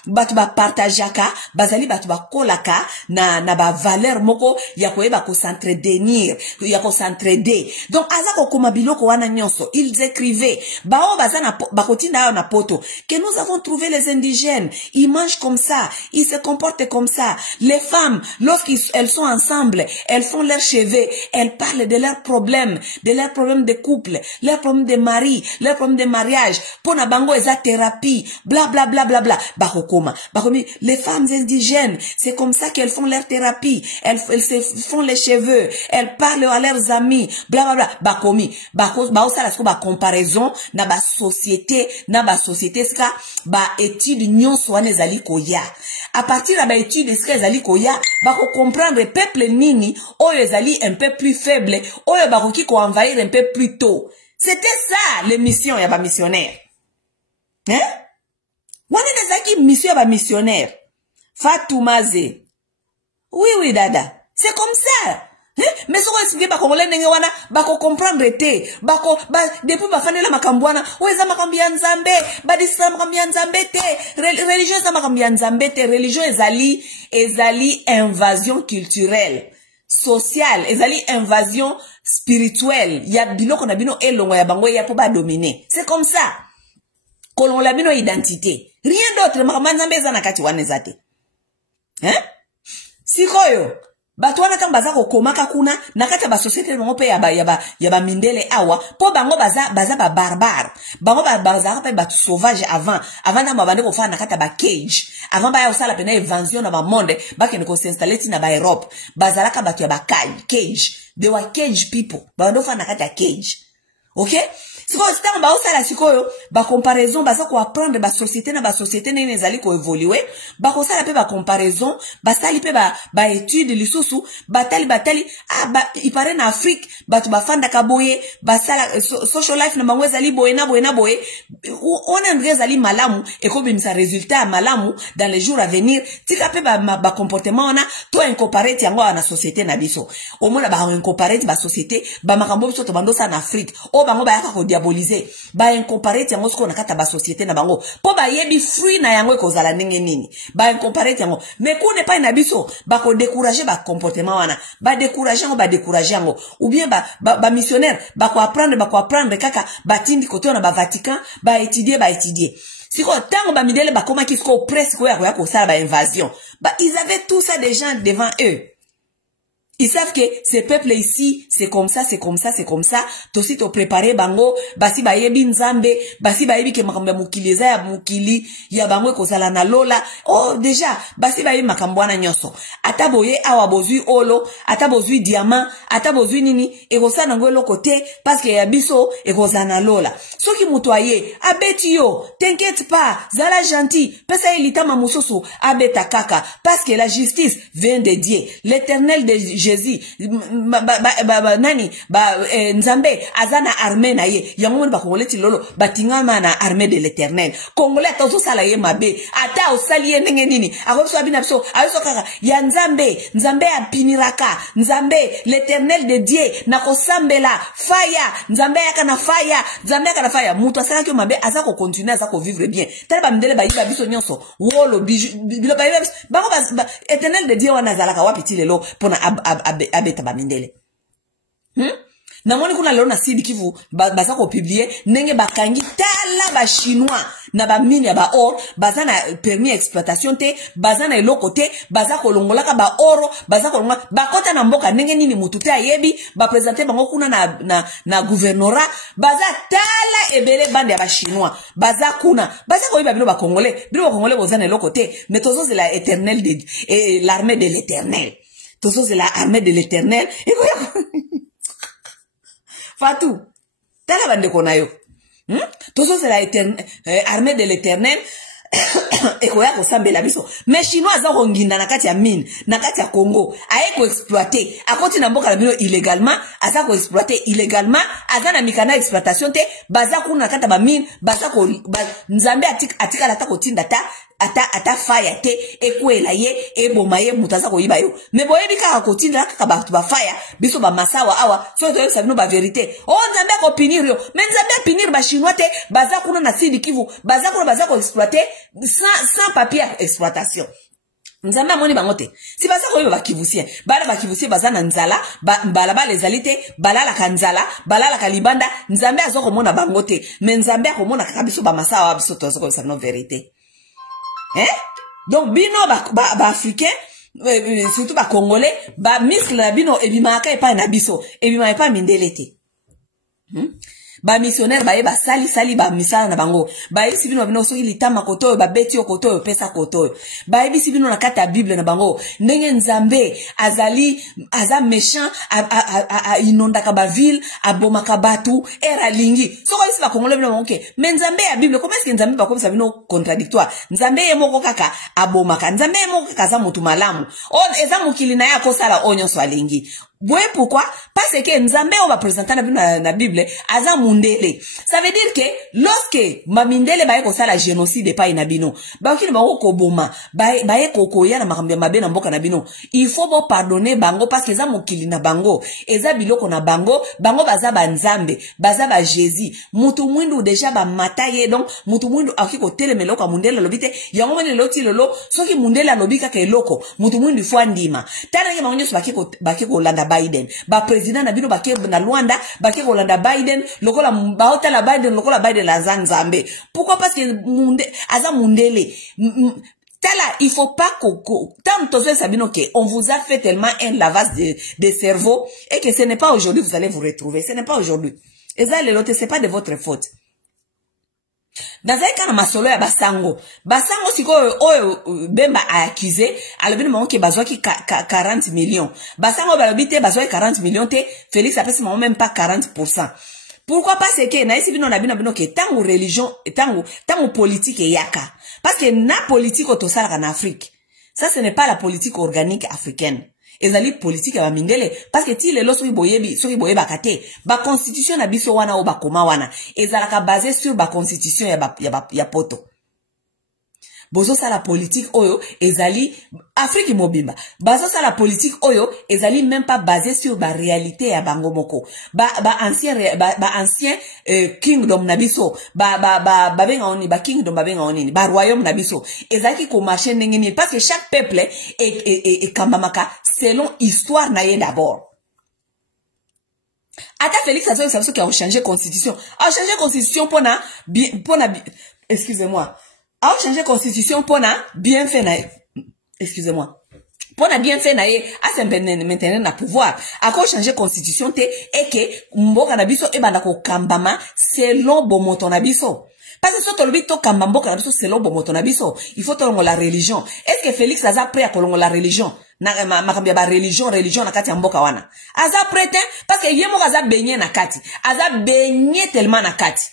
batu ba partageaka, bazali batu ba kolaka na ba valeur moko ya koyeba ko s'entraider, ya ko s'entraider. Donc azako koma biloko wana nyonso, ils écrivaient bao bazana bakotinda na poto que nous avons trouvé les indigènes, ils mangent comme ça, ils se comportent comme ça. Les femmes, lorsqu'elles sont ensemble, elles font leurs cheveux, elles parlent de leurs problèmes de couple, leurs problèmes de mari, leurs problèmes de mariage. Pona bango eza thérapie, bla bla bla bla bla. Bakokoma, bakomi, les femmes indigènes, c'est comme ça qu'elles font leur thérapie, elles se font les cheveux, elles parlent à leurs amis, bla bla bla. Bakomi, baosala sko ba comparaison na ba société ska ba étude nyonso wana ezali koya. À partir de ba étude ska ezali koya, bako comprendre peuple nini oyo ezali un peu plus faible, oyo bakoki ko envahir un peu plus tôt. C'était ça les missions ya ba missionnaire. Hein? Wana nezaki mission ya ba missionnaire. Fatoumaze. Oui dada, c'est comme ça. Mais so expliquer ba congolais ndenge wana bako comprendre te depuis bafanela makambwana weza makambi ya nzambe badisa makambi ya nzambe te religion za makambi ya nzambe te religion ezali invasion culturelle sociale ezali invasion spirituelle ya biloko na bino elongo ya bango ya po ba dominer. C'est comme ça kolon la bino identité, rien d'autre. Makambi ya nzambe za na kati wana zate hein sikoyo batu wana tanga baza kokomaka kuna nakata ba société bango pe ya ba mindele awa po bango baza ba barbare bango baza pe batu sauvage avant na mabande ko fa nakata ba cage avant ba ya osala pena invasion na ba monde ba ke ko s'installer na ba Europe bazalaka batu ya ba cage. They were cage people bando fa nakata cage. OK? Siko sitanga ba osala sikoyo ba comparaison baza ko apprendre ba société nene ezali ko évoluer ba ko sala pe ba comparaison ba sali pe ba étude lisusu batali ipare na Afrique batu bafanda kaboye ba sala social life na bango ezali boye na boye on a ezali malamu et ko bimisa résultat malamu dans les jours à venir tika pe ba comportement na to incorporate yango na société na biso omona ba incorporate ba société ba makambo biso to bando sa na Afrique o bango ba yaka ko diaboliser ba incorporate yango siko na kata ba société na bango po ba yebi free na yango ekozala ndenge nini ba incorporate yango mais ko ne pas na biso ba ko décourager ba comportement wana ba décourager yango ou bien ba missionnaire ba ko apprendre kaka ba tindi kote na ba Vatican ba étudier siko tango ba midele ba koma kisiko presque ko ya ko sala ba invasion ils avaient tout ça déjà devant eux. Ils savent que ces peuples ici, c'est comme ça. Tosi to préparer bango, basi ba yebi nzambe, basi ba yebi ke makambo mukiliza ya mukili, ya bango kozala na lola. Oh, déjà, basi ba yebi makambo wana nyonso. Ata boye awa bozui olo, ata bozui diamant, ata bozui nini, ekosa nango lo côté, parce que ya biso, ekosa na lola. Soki mutu aye, abeti yo, t'inquiète pas, zala gentil, pesa elita mamusoso, abeta kaka, parce que la justice vient de Dieu. L'Éternel de Jésus nani nzambe azana armée na ye yango moni ba congolais ti lolo batingama na armée de l'Éternel congolais tozo sala ye mabe ata osali ye ndenge nini akoso abina biso ayoso kaka ya nzambe apiniraka nzambe l'Éternel de Dieu na kosambela fire nzambe yakana fire muto asala ki mabe aza ko continuer aza ko vivre bien tala ba mindele ba yiba biso nyonso wolo bilo ba yiba bako Éternel de Dieu wana zalaka wapi ti lelo pona abeta ba mindele na moni kuna lelo na Sud Kivu baza ko publier ndenge bakangi tala ba chinois na ba mine ya ba or baza na permis exploitation te baza na eloko te baza ko longolaka ba oro baza ko longola bakota na mboka ndenge nini mutu te ayebi ba présenter bango kuna na gouvernorat baza tala ebele bande ya ba chinois baza kuna baza ko yiba bino ba congolais boza na eloko te mais tozo c'est la éternel de l'armée de l'Éternel tozo c'est la armée de l'Éternel Fatou, tala bande konayo. Tozo c'est la armée de l'Éternel. Ekoya ko sambela biso. Mais chinois za konginda na kati ya mine, na kati ya Congo, aye ko exploiter. Akoti na mboka na bino illégalement, aza ko exploiter illégalement, aza na mikana exploitation te, baza kuna kata ba mine, baza ko nzambe atika la ta ko tinda ta ata fire te ekwela ye eboma ye mutaza ko yiba yo me boyebi kaka kotinda kaka ba fire biso ba masawa awa so to yesa bino ba vérité nzambe ko pinir yo me nzambe pinir ba chinois te baza kuna na Sud Kivu baza kuna baza ko exploiter sans papier exploitation nzambe amoni bango te si baza ko yiba ba kivusien baza na nzala balaba ezali te balala ka nzala balala ka libanda nzambe azoko mona bango te me nzambe akomona kaka biso ba masawa biso to zoko yesa no vérité. Donc bino ba africain surtout ba congolais ba miscle na bino ebimaka epa na biso ebima epa mindele te ba missionnaire ba sali ba misala na bango ba isi bino bino soki litama kotoyo ba beti kotoyo pesa kotoyo ba isi bino na kata Bible na bango ndenge nzambe aza méchant inondaka ba ville abomaka batu era lingi soko isi ba congolais bino bango mais nzambe ya Bible comment est-ce que nzambe ba komisa bino contradictoire nzambe ye moko kaka abomaka nzambe ye moko kaka za mutu malamu eza mokili na ya kosala onyo so alingi. Oui, pourquoi? Parce que Nzambe on va présenter la Bible aza mundele. Ça veut dire que lorsque mamindele baye ko sala génocide pa inabino, ba okini ba ko boma, baye ko koya na makambi mabe na mboka na bino. Il faut bo pardonner bango parce que za mokili na bango, eza biloko na bango baza ba Nzambe, baza ba Jésus. Mutu mwindu déjà ba mataye donc mutu mwindu akiko telemelo ka mundele lobite, yango mene loti lolo, soki mundele lobika ke loko, mutu mwindu fo ndima. Tana ke bango bakiko landa Biden ba président na bino bake na Luanda bake kolanda Biden lokola baota la Biden la Nzambe. Pourquoi? Parce que aza mundele tala il faut pas tant tozo sabino que on vous a fait tellement un lavage de cerveau et que ce n'est pas aujourd'hui vous allez vous retrouver, ce n'est pas aujourd'hui et ça le c'est pas de votre faute. Dans un cas, masolo ya basango siko oyo bemba a accusé alobini monke bazwaki 40 millions basango balobite bazwaki 40 millions te Félix apesi même pas 40%. Pourquoi? Parce que na isi bino na bino ke tango religion tango politique yaka parce que na politique otosala en Afrique ça ce n'est pas la politique organique africaine. Ezali politique ya mindele parce que ti lelo soki boyeba kate ba constitution na biso wana o ba koma wana ezalaka basé sur ba constitution ya poto bozo sala politique oyo ezali Afrique mobimba bazo sala politique oyo ezali même pas basé sur ba réalité ya bango moko ba ancien kingdom na biso ba benga oni ba kingdom ba benga oni ba royaume na biso ezali ko marcher ndenge parce que chaque peuple est kambamaka selon histoire na ye d'abord. Ata Félix Azoy Samso qui a changé constitution excusez-moi a changé constitution pona bien fait na excusez-moi pona bien fait na ye a se maintenir na pouvoir a ko changer constitution te et que mboka na biso e banda ko kambama selon bomoto na biso parce que soto lobi to kamba mboka na biso selon bomoto na biso il faut to la religion. Est-ce que Félix aza prêt à kolongo la religion na makambi ba religion na kati ya mboka wana aza prêt parce que yemo aza beigné na kati aza beigné tellement na kati.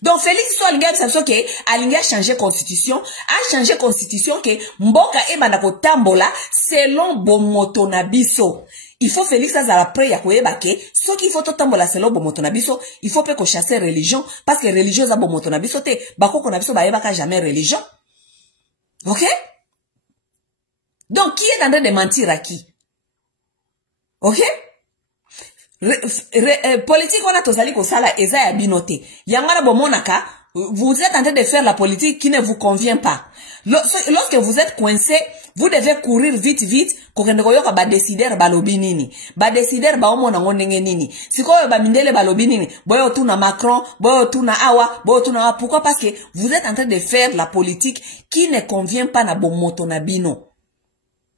Donc Félix so alinga biso ke alinga changer constitution que mboka e banda ko tambola selon bomoto na biso il faut Félix azala prêt ya koyeba ke ce qu'il faut totambola selo bomoto na biso il faut pe ko chasser religion parce que religion za bomoto na biso te bakoko na biso bayeba ka jamais religion. OK? Donc qui est en train de mentir à qui? OK? Politique on a tozali ko sala eza ya binote yangana bomonaka. Vous êtes en train de faire la politique qui ne vous convient pas. Lorsque vous êtes coincé, vous devez courir vite, vite. Kokendekoyoka ba décider balobi nini. Ba décider ba omo na ngondenge nini. Sikoyo ba mindele balobi nini. Boyo tuna Macron, boyo tuna Awa, boyo tuna Awa. Pourquoi? Parce que vous êtes en train de faire la politique qui ne convient pas na bomoto na bino.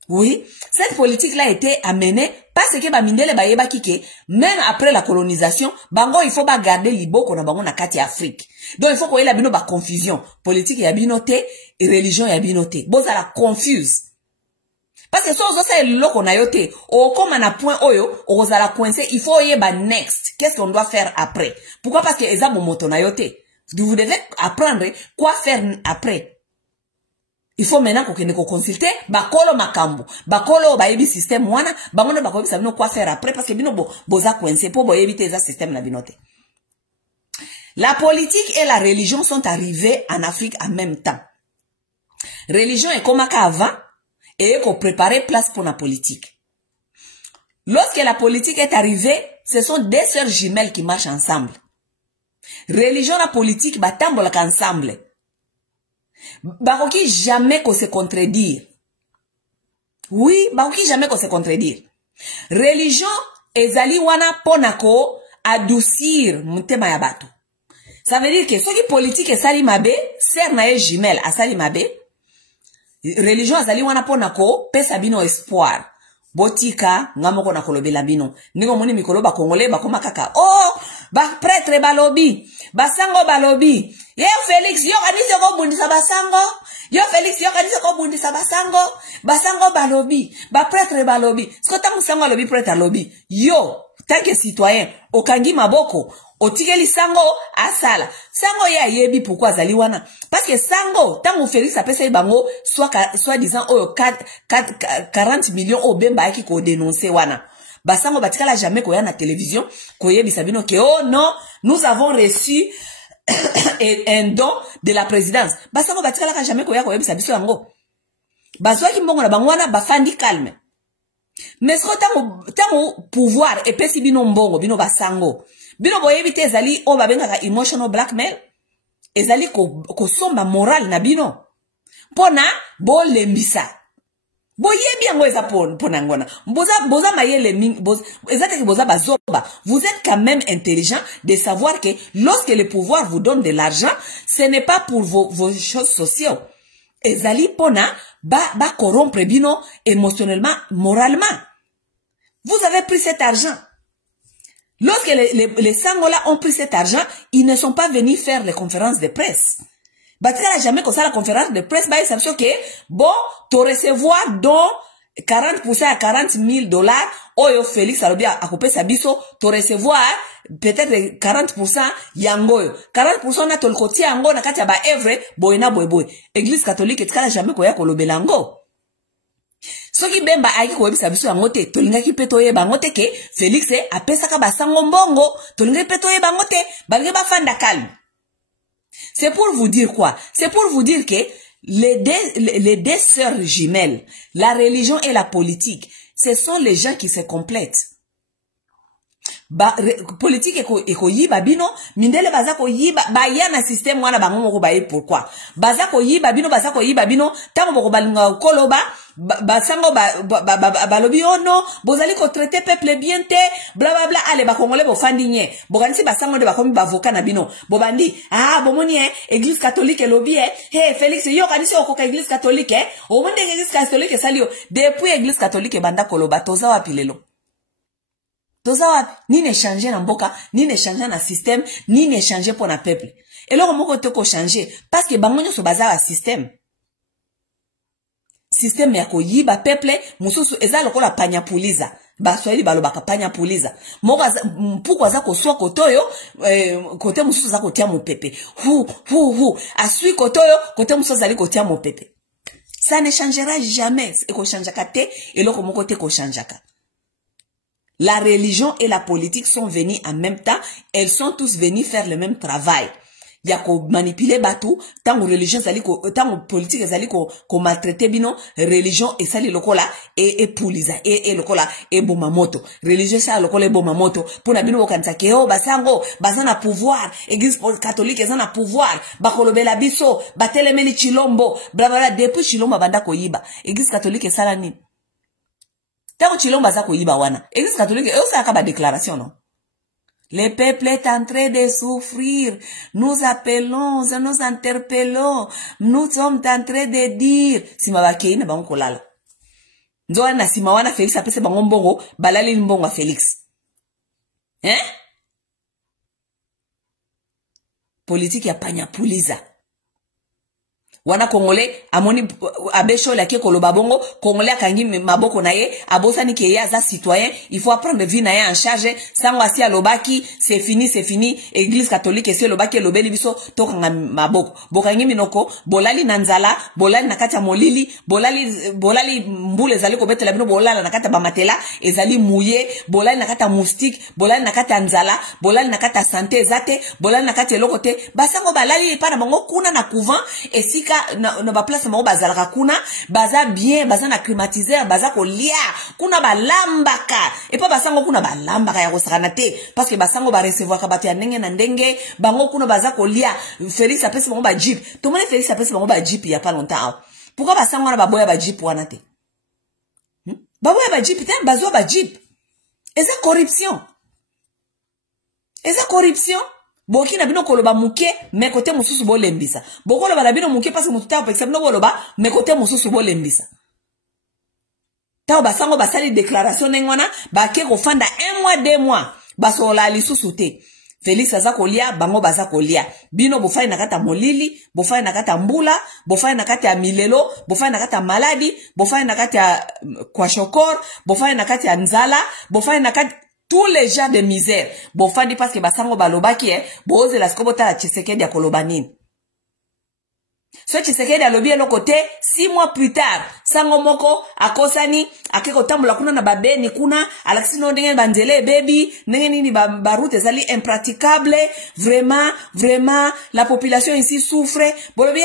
Oui, cette politique-là a été amenée parce que Bamindele Bayeba Kike, même après la colonisation, Bango, il faut pas garder l'Ibo na Bango na kati Afrique. Donc il faut qu'on ait la bino ba confusion. Politique ya binoté et religion ya binoté. Bon, ça la confuse. Parce que ça, c'est le qu'on a yoté. Ou comme on a point oyo, ou ça la coincé, il faut y ba next. Qu'est-ce qu'on doit faire après? Pourquoi? Parce que eza moto na yoté. Vous devez apprendre quoi faire après. Il faut maintenant qu'on consulte bakolo makambo bakolo bayebi système wana bangono bakoyebi sabino quoi faire après parce que bino boza coincé pour boyebi te za système na binote. La politique et la religion sont arrivées en Afrique en même temps. Religion est comme avant et qu'on préparait place pour la politique. Lorsque la politique est arrivée, ce sont deux sœurs jumelles qui marchent ensemble. Religion et politique batambolaka ensemble. Baroki jamais qu'on se contredire. Oui, baroki jamais qu'on se contredire. Religion ezali wana ponako adoucir mutema ya bato. Ça veut dire que ce qui politique est sali mabe, ser na ye jumelle a sali mabe. Religion ezali wana ponako pesa bino espoir. Botika ngamoko na kolobela bino. Ningo moni mikolo ba congolais ba koma kaka. Oh, ba prêtre balobi, basango balobi. Yo Félix yo kanise ko bundisa basango. Yo Félix yo kanise ko bundisa basango. Basango balobi, ba prêtre balobi. Sko tangu sango lobi prêtre lobi. Yo, tant que citoyen, okangi maboko, otikeli sango asala. Sango ya yebi pourquoi zali wana? Parce que sango, tangu Félix apesa bango soit disant 40 millions au bemba ki ko dénoncer wana. Basango batikala jamais ko ya na télévision, ko yebi sabino ke oh non, nous avons reçu un don de la présidence. Basango batikala jamais ko ya ko yebi sabiso yango. Bazwa ki mbongo na bango wana bafandi calme. Mais ce tango pouvoir et pesi bino mbongo bino basango. Bino boyebi te ezali o babengaka emotional blackmail. Ezali ko somba moral na bino. Pona bo lembisa. Boyebi yango eza pona ngona. Boza mayele ming ezate ki boza bazoba. Vous êtes quand même intelligent de savoir que lorsque le pouvoir vous donne de l'argent, ce n'est pas pour vos choses sociales. Ezali pona ba corrompre bino émotionnellement, moralement. Vous avez pris cet argent. Lorsque les Sangola ont pris cet argent, ils ne sont pas venus faire les conférences de presse. Batika jamais comme ça la conférence de presse, bah, ça veut dire que, bon, tu recevoir donc 40% à $40,000, Oyo Félix Alobi a coupé sa biso, tu recevoir peut-être 40% yangoyo. 40% na tolkoti yango na kati ya ba evre, boyena boyeboy. Église catholique etkala jamais koya kolobelango. Soki bemba aiki ko ebisa biso yango te tolingaki pe toyeba yango te ke Félix apesaka basango mbongo tolingaki pe toyeba yango te balingi bafanda calme. C'est pour vous dire quoi? C'est pour vous dire que les deux sœurs jumelles, la religion et la politique, ce sont les gens qui se complètent. Politique eko yiba bino mindele baza ko yiba ba yana système wana bango moko ba pourquoi baza ko yiba bino tango boko balinga koloba basango balobi ono bozali ko traiter peuple bien te bla bla bla ale ba congolais bo fandinye bokanisi basango de bakomi bavoka na bino bobandi bomoni église catholique lobi hey Félix yo kanisi okoka église catholique o monde église catholique salio depuis église catholique banda koloba toza wapi lelo. Toza ni ne changer na mboka, ni ne changer na système, ni ne changer pour na peuple. Et là, on peut ko changer parce que bangonyo so baza a système. Système ya ko yiba peuple, mususu eza lokola panya puliza. Ba swahili balobaka panya puliza. Moka pourquoi za ko swa kotoyo, kote mususu za ko tia mo pepe. Asui kotoyo, kote mususu za li ko tia mo pepe. Ça ne changera jamais. Et ko chanjaka te, et loko moko te ko chanjaka. La religion et la politique sont venues en même temps. Elles sont tous venues faire le même travail. Il y a qu'on manipuler bateau, tant que religion sali tant que politique sali qu'on maltraiter bino, religion et sali lokola et pouliza et lokola et bomamoto. Religion ça lokola et bomamoto. Pour na bino wakanza keo basango, bazana pouvoir, église catholique ezana pouvoir, bakolobela biso, batelemeli chilombo, bla depuis chilombo banda koyiba. Église catholique sala ni. Tant chilombo za koyiba wana. Église catholique eo ça akaba déclaration non. Le peuple est en train de souffrir. Nous appelons, nous interpellons. Nous sommes en train de dire. Simabakei na bango kolala. Nzoa na simawana Félix apese bango mbongo, balali mbongo Félix. Hein? Politique ya panya puliza. Wana Congolais amoni abesho la ke koloba bongo Congolais akangi maboko na ye abosani ke ye aza citoyen, il faut apprendre vie na ye en charge. Sango asi alobaki c'est fini église catholique c'est lobaki lobeli biso tokanga maboko bokangi minoko bolali nanzala bolali nakati ya molili bolali mbule zali ko betela bino bolala nakati ba matela ezali mouillé bolali nakati ya moustique bolali nakati ya nzala bolali nakati ya santé ezate bolali nakati eloko te basango balali pa na bango kuna na couvent esika na ba place mo bazalaka kuna baza bien baza na climatiser baza ko lia kuna balambaka et pas basango kuna balambaka ya kosakana te parce que basango ba recevoir ka batu ya ndenge na ndenge bango kuna baza ko lia Félix apesi bango ba jeep to mona Félix apesi bango ba jeep ya pas longtemps pourquoi basango na baboya ba jeep wana te baboya ba jeep te bazo ba jeep et c'est corruption Boki na bino koloba muke me kote mususu bo lembisa. Boko loba na bino muke parce que mututa par exemple no koloba me kote mususu bo lembisa. Tao basango basali déclaration nengwana ba ke ko fanda 1 mois 2 mois basola lisusu te. Félix aza kolia bango baza kolia. Bino bofai na kata molili, bofai na kata mbula, bofai na kata milelo, bofai na kata maladi, bofai na kata kwashokor, bofai na kata nzala, bofai na kata tous les gens de misère. Bofandi parce que basango balobaki boze la skobota la Tshisekedi ya kolobanini. So Tshisekedi alobi ya côté 6 mois plus tard, sango moko akosani akeko tambula kuna na babeni kuna alaksi no ndenge banzele baby ndenge nini ba route ezali impraticable vraiment la population ici souffre bolobi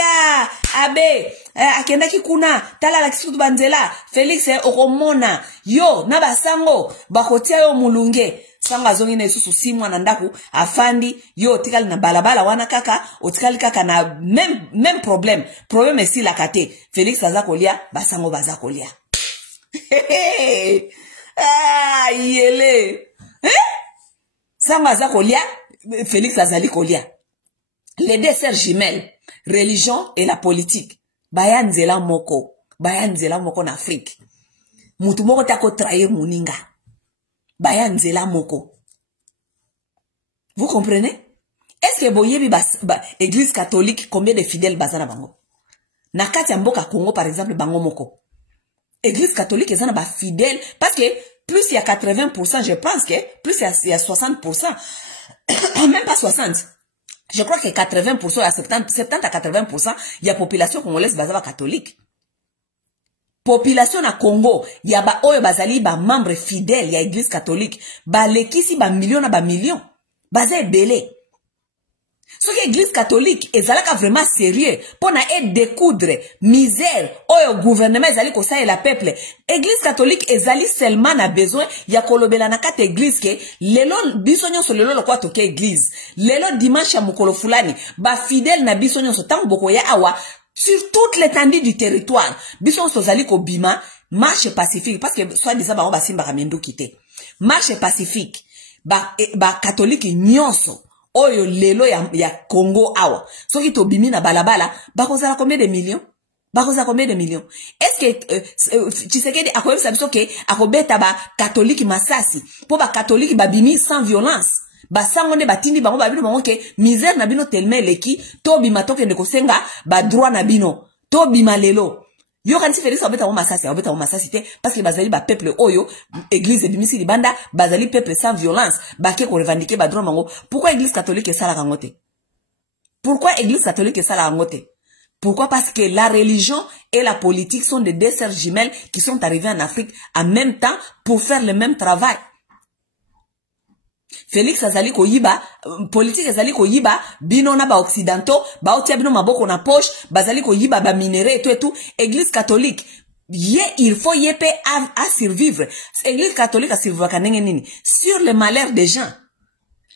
abe akendaki kuna tala alaksi kutu banzela Félix okomona yo na basango bakotia yo mulunge sanga zongi na isusu 6 mois na ndaku afandi yo tikali na balabala wana kaka otikali kaka na même problème si la kate Félix aza kolia basango baza kolia yele sanga aza kolia Félix azali kolia les deux sœurs jumelles religion et la politique bayanzela moko na Afrique mutu moko tako trahir muninga bayanzela moko. Vous comprenez? Est-ce que boyebi église catholique combien de fidèles bazana bango? Na kati ya mboka Congo par exemple bango moko. Église catholique ezana ba fidèles parce que plus il y a 80%, je pense que plus il y a 60%. Même pas 60. Je crois que 80% à 70 à 80% il y a population congolaise bazaba catholique. Population na Congo, ya ba oyo bazali ba membre fidèle ya église catholique, ba lekisi ba million na ba million. Baza ebele. So que église catholique ezalaka vraiment sérieux pour na découdre misère oyo gouvernement ezali ko sa et la peuple. Église catholique ezali seulement na besoin ya kolobela na kata église ke lelo biso nyonso lelo lokwa toke église. Lelo dimanche ya mokolo fulani ba fidèle na biso nyonso tango boko ya awa sur toute l'étendue du territoire. Bison sozali ko bima marche pacifique parce que soit disant ba simba kamendo kité. Marche pacifique ba catholique nyonso oyo lelo ya Congo awa. Soki to bimi na balabala ba kozala combien de millions? Est-ce que Tshisekedi akoyebisa biso ke akobeta ba catholique masasi po ba catholique ba bimi sans violence? Basango ne batindi bango babino bango ke misère na bino tellement leki to bima toke ndeko senga ba droit na bino to bima lelo yo kanisi Félix obeta mo masasi te parce que bazali ba peuple oyo église bimisi libanda bazali peuple sans violence ba ke ko revendiquer ba droit mango. Pourquoi église catholique esala kangote? Pourquoi? Parce que la religion et la politique sont des deux sœurs jumelles qui sont arrivées en Afrique en même temps pour faire le même travail. Félix azali ko yiba, politique azali ko yiba, bino na ba occidentaux, ba otia bino maboko na poche, bazali ko yiba ba minéraux et tout, église catholique. Il faut yépe à survivre. Église catholique a survivre kanenge nini sur le malheur des gens.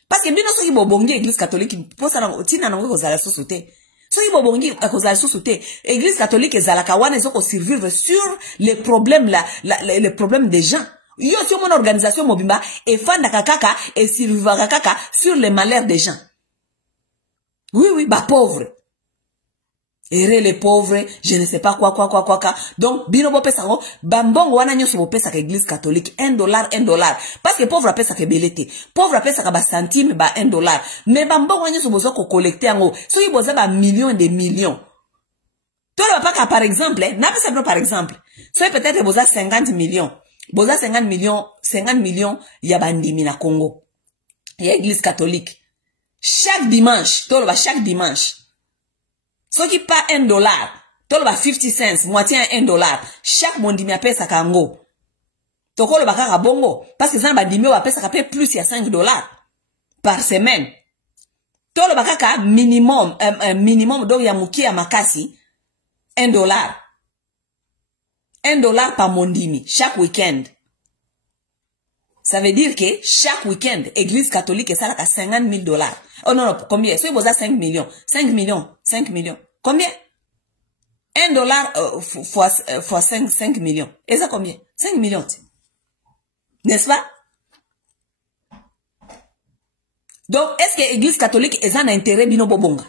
Parce que bino soki bobongi église catholique posa na tina na ngoko zala société. Soki bobongi akozala société, église catholique ezalaka wana ezoko survivre sur les problèmes les problèmes des gens. Yo si mon organisation mobimba et fanda kaka et survivre kaka sur les malheurs des gens. Oui, bah pauvre. Errer les pauvres, je ne sais pas quoi. Donc, bino bo pesa ngo, bambongo wana nyoso bo pesa ka église catholique, $1. Parce que pauvre pesa ke belete. Pauvre pesa ka ba centime, ba $1. Mais bambongo nyoso bozo ko collecter ngo. So yi boza ba millions et des millions. Toi, le papa, par exemple, n'a pas ça par exemple. So peut-être boza 50 millions. Boza 50 millions, ya bandimi na Congo. Ya église catholique. Chaque dimanche, chaque dimanche. Ce qui pas $1, tolo ba 50 cents, moitié $1. Chaque mondimi a pesa kango. Toko lo baka bongo, parce que ça bandimi wa pesa ka paye plus ya $5 par semaine. Tolo baka minimum, donc ya muki ya makasi $1. $1 par mondimi, chaque week-end. Ça veut dire que chaque week-end, église catholique est ça là à $50,000. Oh non, combien? C'est beau 5 millions. 5 millions. Combien? $1 fois 5 millions. Et ça combien? 5 millions. N'est-ce pas? Donc, est-ce que l'église catholique est un intérêt bino bobonga?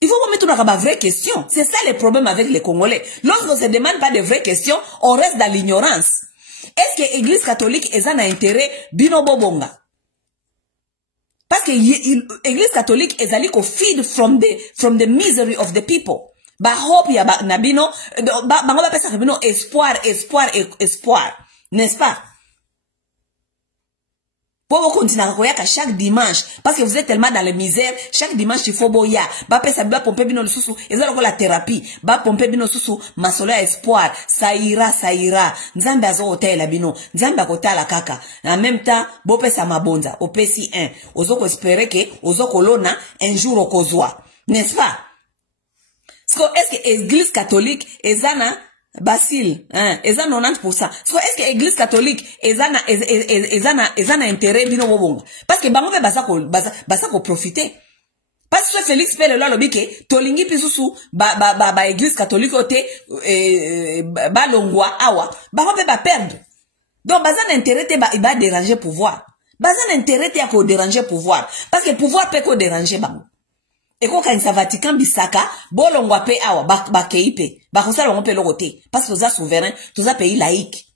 Il faut vous mettre une vraie question. C'est ça le problème avec les Congolais. Lorsqu'on se demande pas de vraies questions, on reste dans l'ignorance. Est-ce que l'église catholique est un intérêt bino bobonga? Parce que l'église catholique est allée ko feed from the misery of the people. Ba hope ya ba nabino, ba ngoba pesa bino espoir. N'est-ce pas? Pour vous continuer à croire qu'à chaque dimanche, parce que vous êtes tellement dans la misère, chaque dimanche il faut boya, ba pesa ba pomper bino le sous, et ça la thérapie, ba pomper bino sous, masola espoir, ça ira, nzambe azo hotel bino, nzambe akotala kaka, en même temps, bo pesa mabonza, au pesi 1, ozoko espérer que, ozoko lona, un jour okozwa, n'est-ce pas? Est-ce que l'église catholique, ezana, Basile, eza 90%. Est-ce que l'église catholique ezana intérêt bino bobonga? Parce que bango be basa ko profiter. Parce que Félix Pele lo lobike tolingi pisusu ba église catholique ote ba longwa awa, bango be ba perdre. Donc bazana intérêt te ba déranger pouvoir. Bazana intérêt te ya ko déranger pouvoir parce que pouvoir peut ko déranger bango. Et quand il s'est Vatican bisaka, bolongwa pe awa, ba keipe, ba kosala longo pe logote, parce que vous êtes souverain, tous a pays laïque.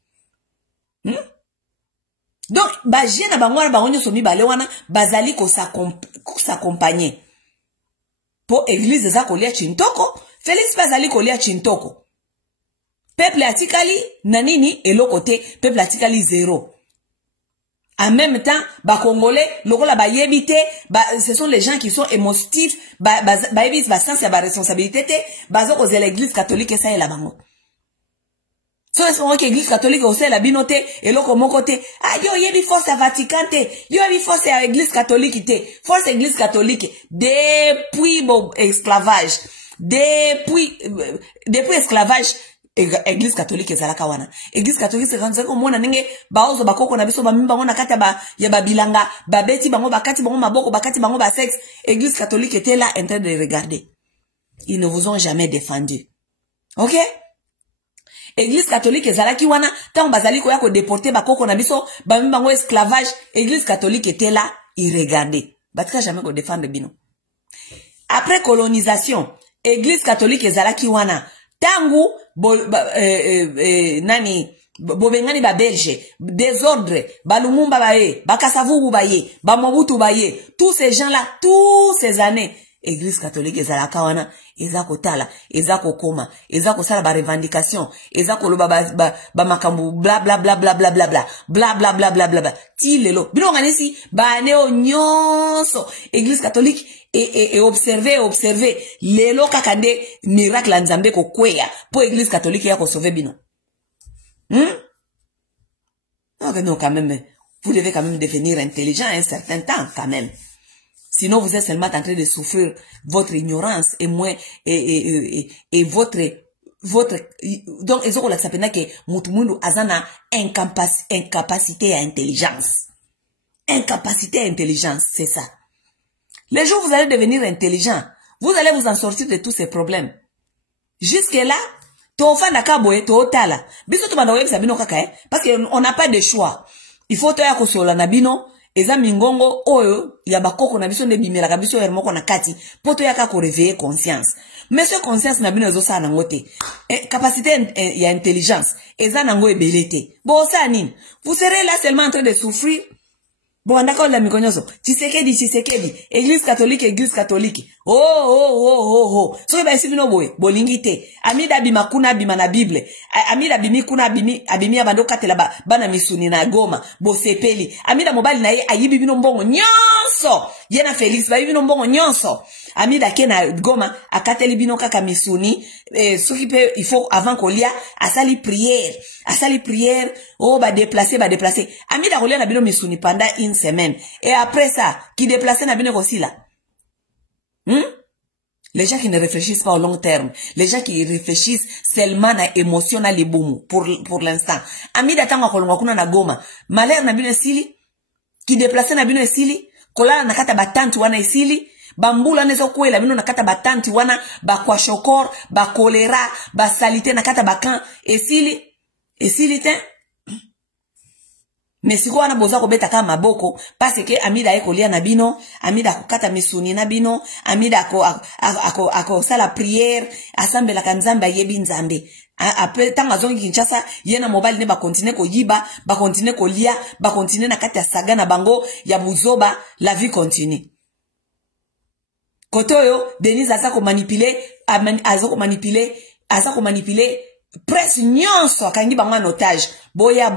Donc, ba jena bangwana ba onyo somi ba lewana, bazali ko s'accompagner. Pour église za kolia chintoko, Félix bazali kolia chintoko. Peuple atikali, nanini, et l'autre peuple atikali 0. En même temps, ba Congolais, lokola ba yebite, ce sont les gens qui sont émotifs, ba yebite ba sens ya ba responsabilité te, ba zo koze l'église catholique et ça est la bango. So est-ce que l'église catholique aussi la binote et loko moko te, ah yo yebi force à Vatican te, yo yebi force à l'église catholique te, force église catholique depuis bon esclavage, depuis esclavage. Église catholique ezalaka wana. Église catholique c'est quand on mona ninge baozo bakoko na biso ba mimba ngona kata ba ya babilanga babeti bango bakati bango maboko bakati bango ba sexe. Église catholique était là en train de regarder. Ils ne vous ont jamais défendu. OK? Église catholique ezalaki wana tant bazali ko ya ko déporter bakoko na biso ba mimba ngo esclavage. Église catholique était là, ils regardaient. Batika jamais ko défendre bino. Après colonisation, église catholique ezalaki wana tangu nani bobengani ba belge désordre balumumba baye bakasavubu baye bamobutu baye tous ces gens là tous ces années église catholique ezalaka wana ezako tala ezako koma ezako sala ba revendication ezako loba ba makambu bla bla bla bla bla bla bla bla bla bla bla bla ti lelo bino nganisi ba neo nyonso église catholique et observer lelo kakande miracle la nzambe ko kweya pour église catholique ya ko sauver bino. Non quand même vous devez quand même devenir intelligent à un certain temps, quand même. Sinon, vous êtes seulement en train de souffrir votre ignorance et moins, et votre, donc, ils ont l'accepté que Mutumundu azana incapacité à intelligence. Incapacité à intelligence, c'est ça. Les jours où vous allez devenir intelligent, vous allez vous en sortir de tous ces problèmes. Jusque-là, parce qu'on n'a pas de choix. Il faut faire que sur la nabino, eza mingongo oyo ya bakoko na biso ndebimela ka biso hermoko na kati poto yaka ko réveiller conscience. Mais ce conscience na bino ezo na ngote. Capacité ya intelligence eza nango ebelete. Bo ça nini? Vous serez là seulement en train de souffrir. Bon, d'accord, la mikonyoso. Tshisekedi. Église catholique. Oh. So, ba isi bino boy. Bolingite. Amida bima kuna bima na Bible. Amida bimi kuna abimi abando katela bana misuni na Goma. Bo sepeli. Amida mobali na ye ayibi bino mbongo nyonso. Yena Félix ba bino mbongo nyonso. Amida kena Goma akateli bino kaka misuni. Soki pe il faut avant kolia asali prière. Oh, ba déplacer. Amida kolia na bino misuni pendant une semaine. Et après ça, qui déplace na bino aussi là. Les gens qui ne réfléchissent pas au long terme, les gens qui réfléchissent seulement à émotionnel et boum pour l'instant. Amida tanga kolonga kuna na Goma, malheur na bino esili, qui déplace na bino esili, kolala na kata batanti wana esili, bambula nezo kwela bino na kata batanti wana, ba kwa shokor, ba kolera, ba salite na kata bakan esili ten. Mais si quoi na boza ko beta kama maboko parce que amida eko lia na bino, amida ko kata misuni na bino, amida ako sala prière, asambe la kanzamba yebi nzambe. Après tanga zongi Kinshasa, yena mobile ne ba continuer ko yiba, ba continuer ko lia, ba continuer na kata saga na bango ya buzoba, la vie continue. Kotoyo, Denise azako manipuler, presse nyonso akangi bango en otage. Boya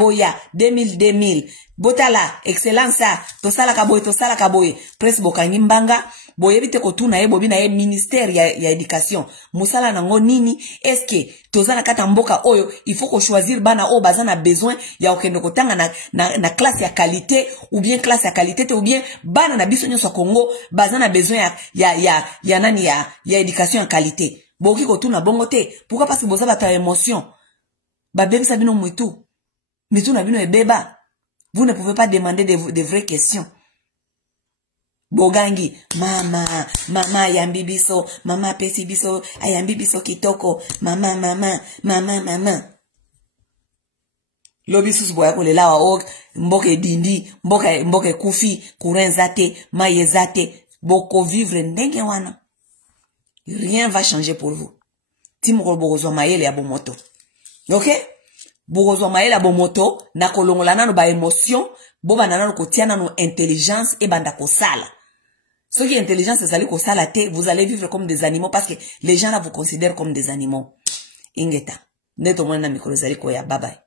2000 botala excellence tosala kaboye presse bokangi mbanga boyebite ko tuna ye bobi na ye ministère ya éducation musala nango nini est-ce que tozana kata mboka oyo il faut ko choisir bana o bazana besoin ya okende kotanga na classe ya qualité ou bien classe ya qualité ou bien bana na biso nyonso Congo bazana besoin ya nani ya éducation en qualité. Boki kotuna bongo te. Pourquoi? Parce que boza bata émotion. Ba bébé sabino mwitu. Mitu na bino ebeba. Vous ne pouvez pas demander des vraies questions. Bogangi, mama yambi biso, mama pesi biso, ayambi biso kitoko, mama. Lobisus boya kolela wa og, mboke dindi, mboke kufi, kurenzate, mayezate, boko vivre ndenge wana. Rien va changer pour vous. Timoro bogozo maele ya bomoto. Ok? Bogozo maele ya bomoto, na kolongola nano ba émotion, boba nano kotia nano intelligence et banda ko sala. Ce qui est intelligence, c'est aller ko sala te, vous allez vivre comme des animaux parce que les gens là vous considèrent comme des animaux. Ingeta. Neto mwana mikolo zali ko ya bye bye.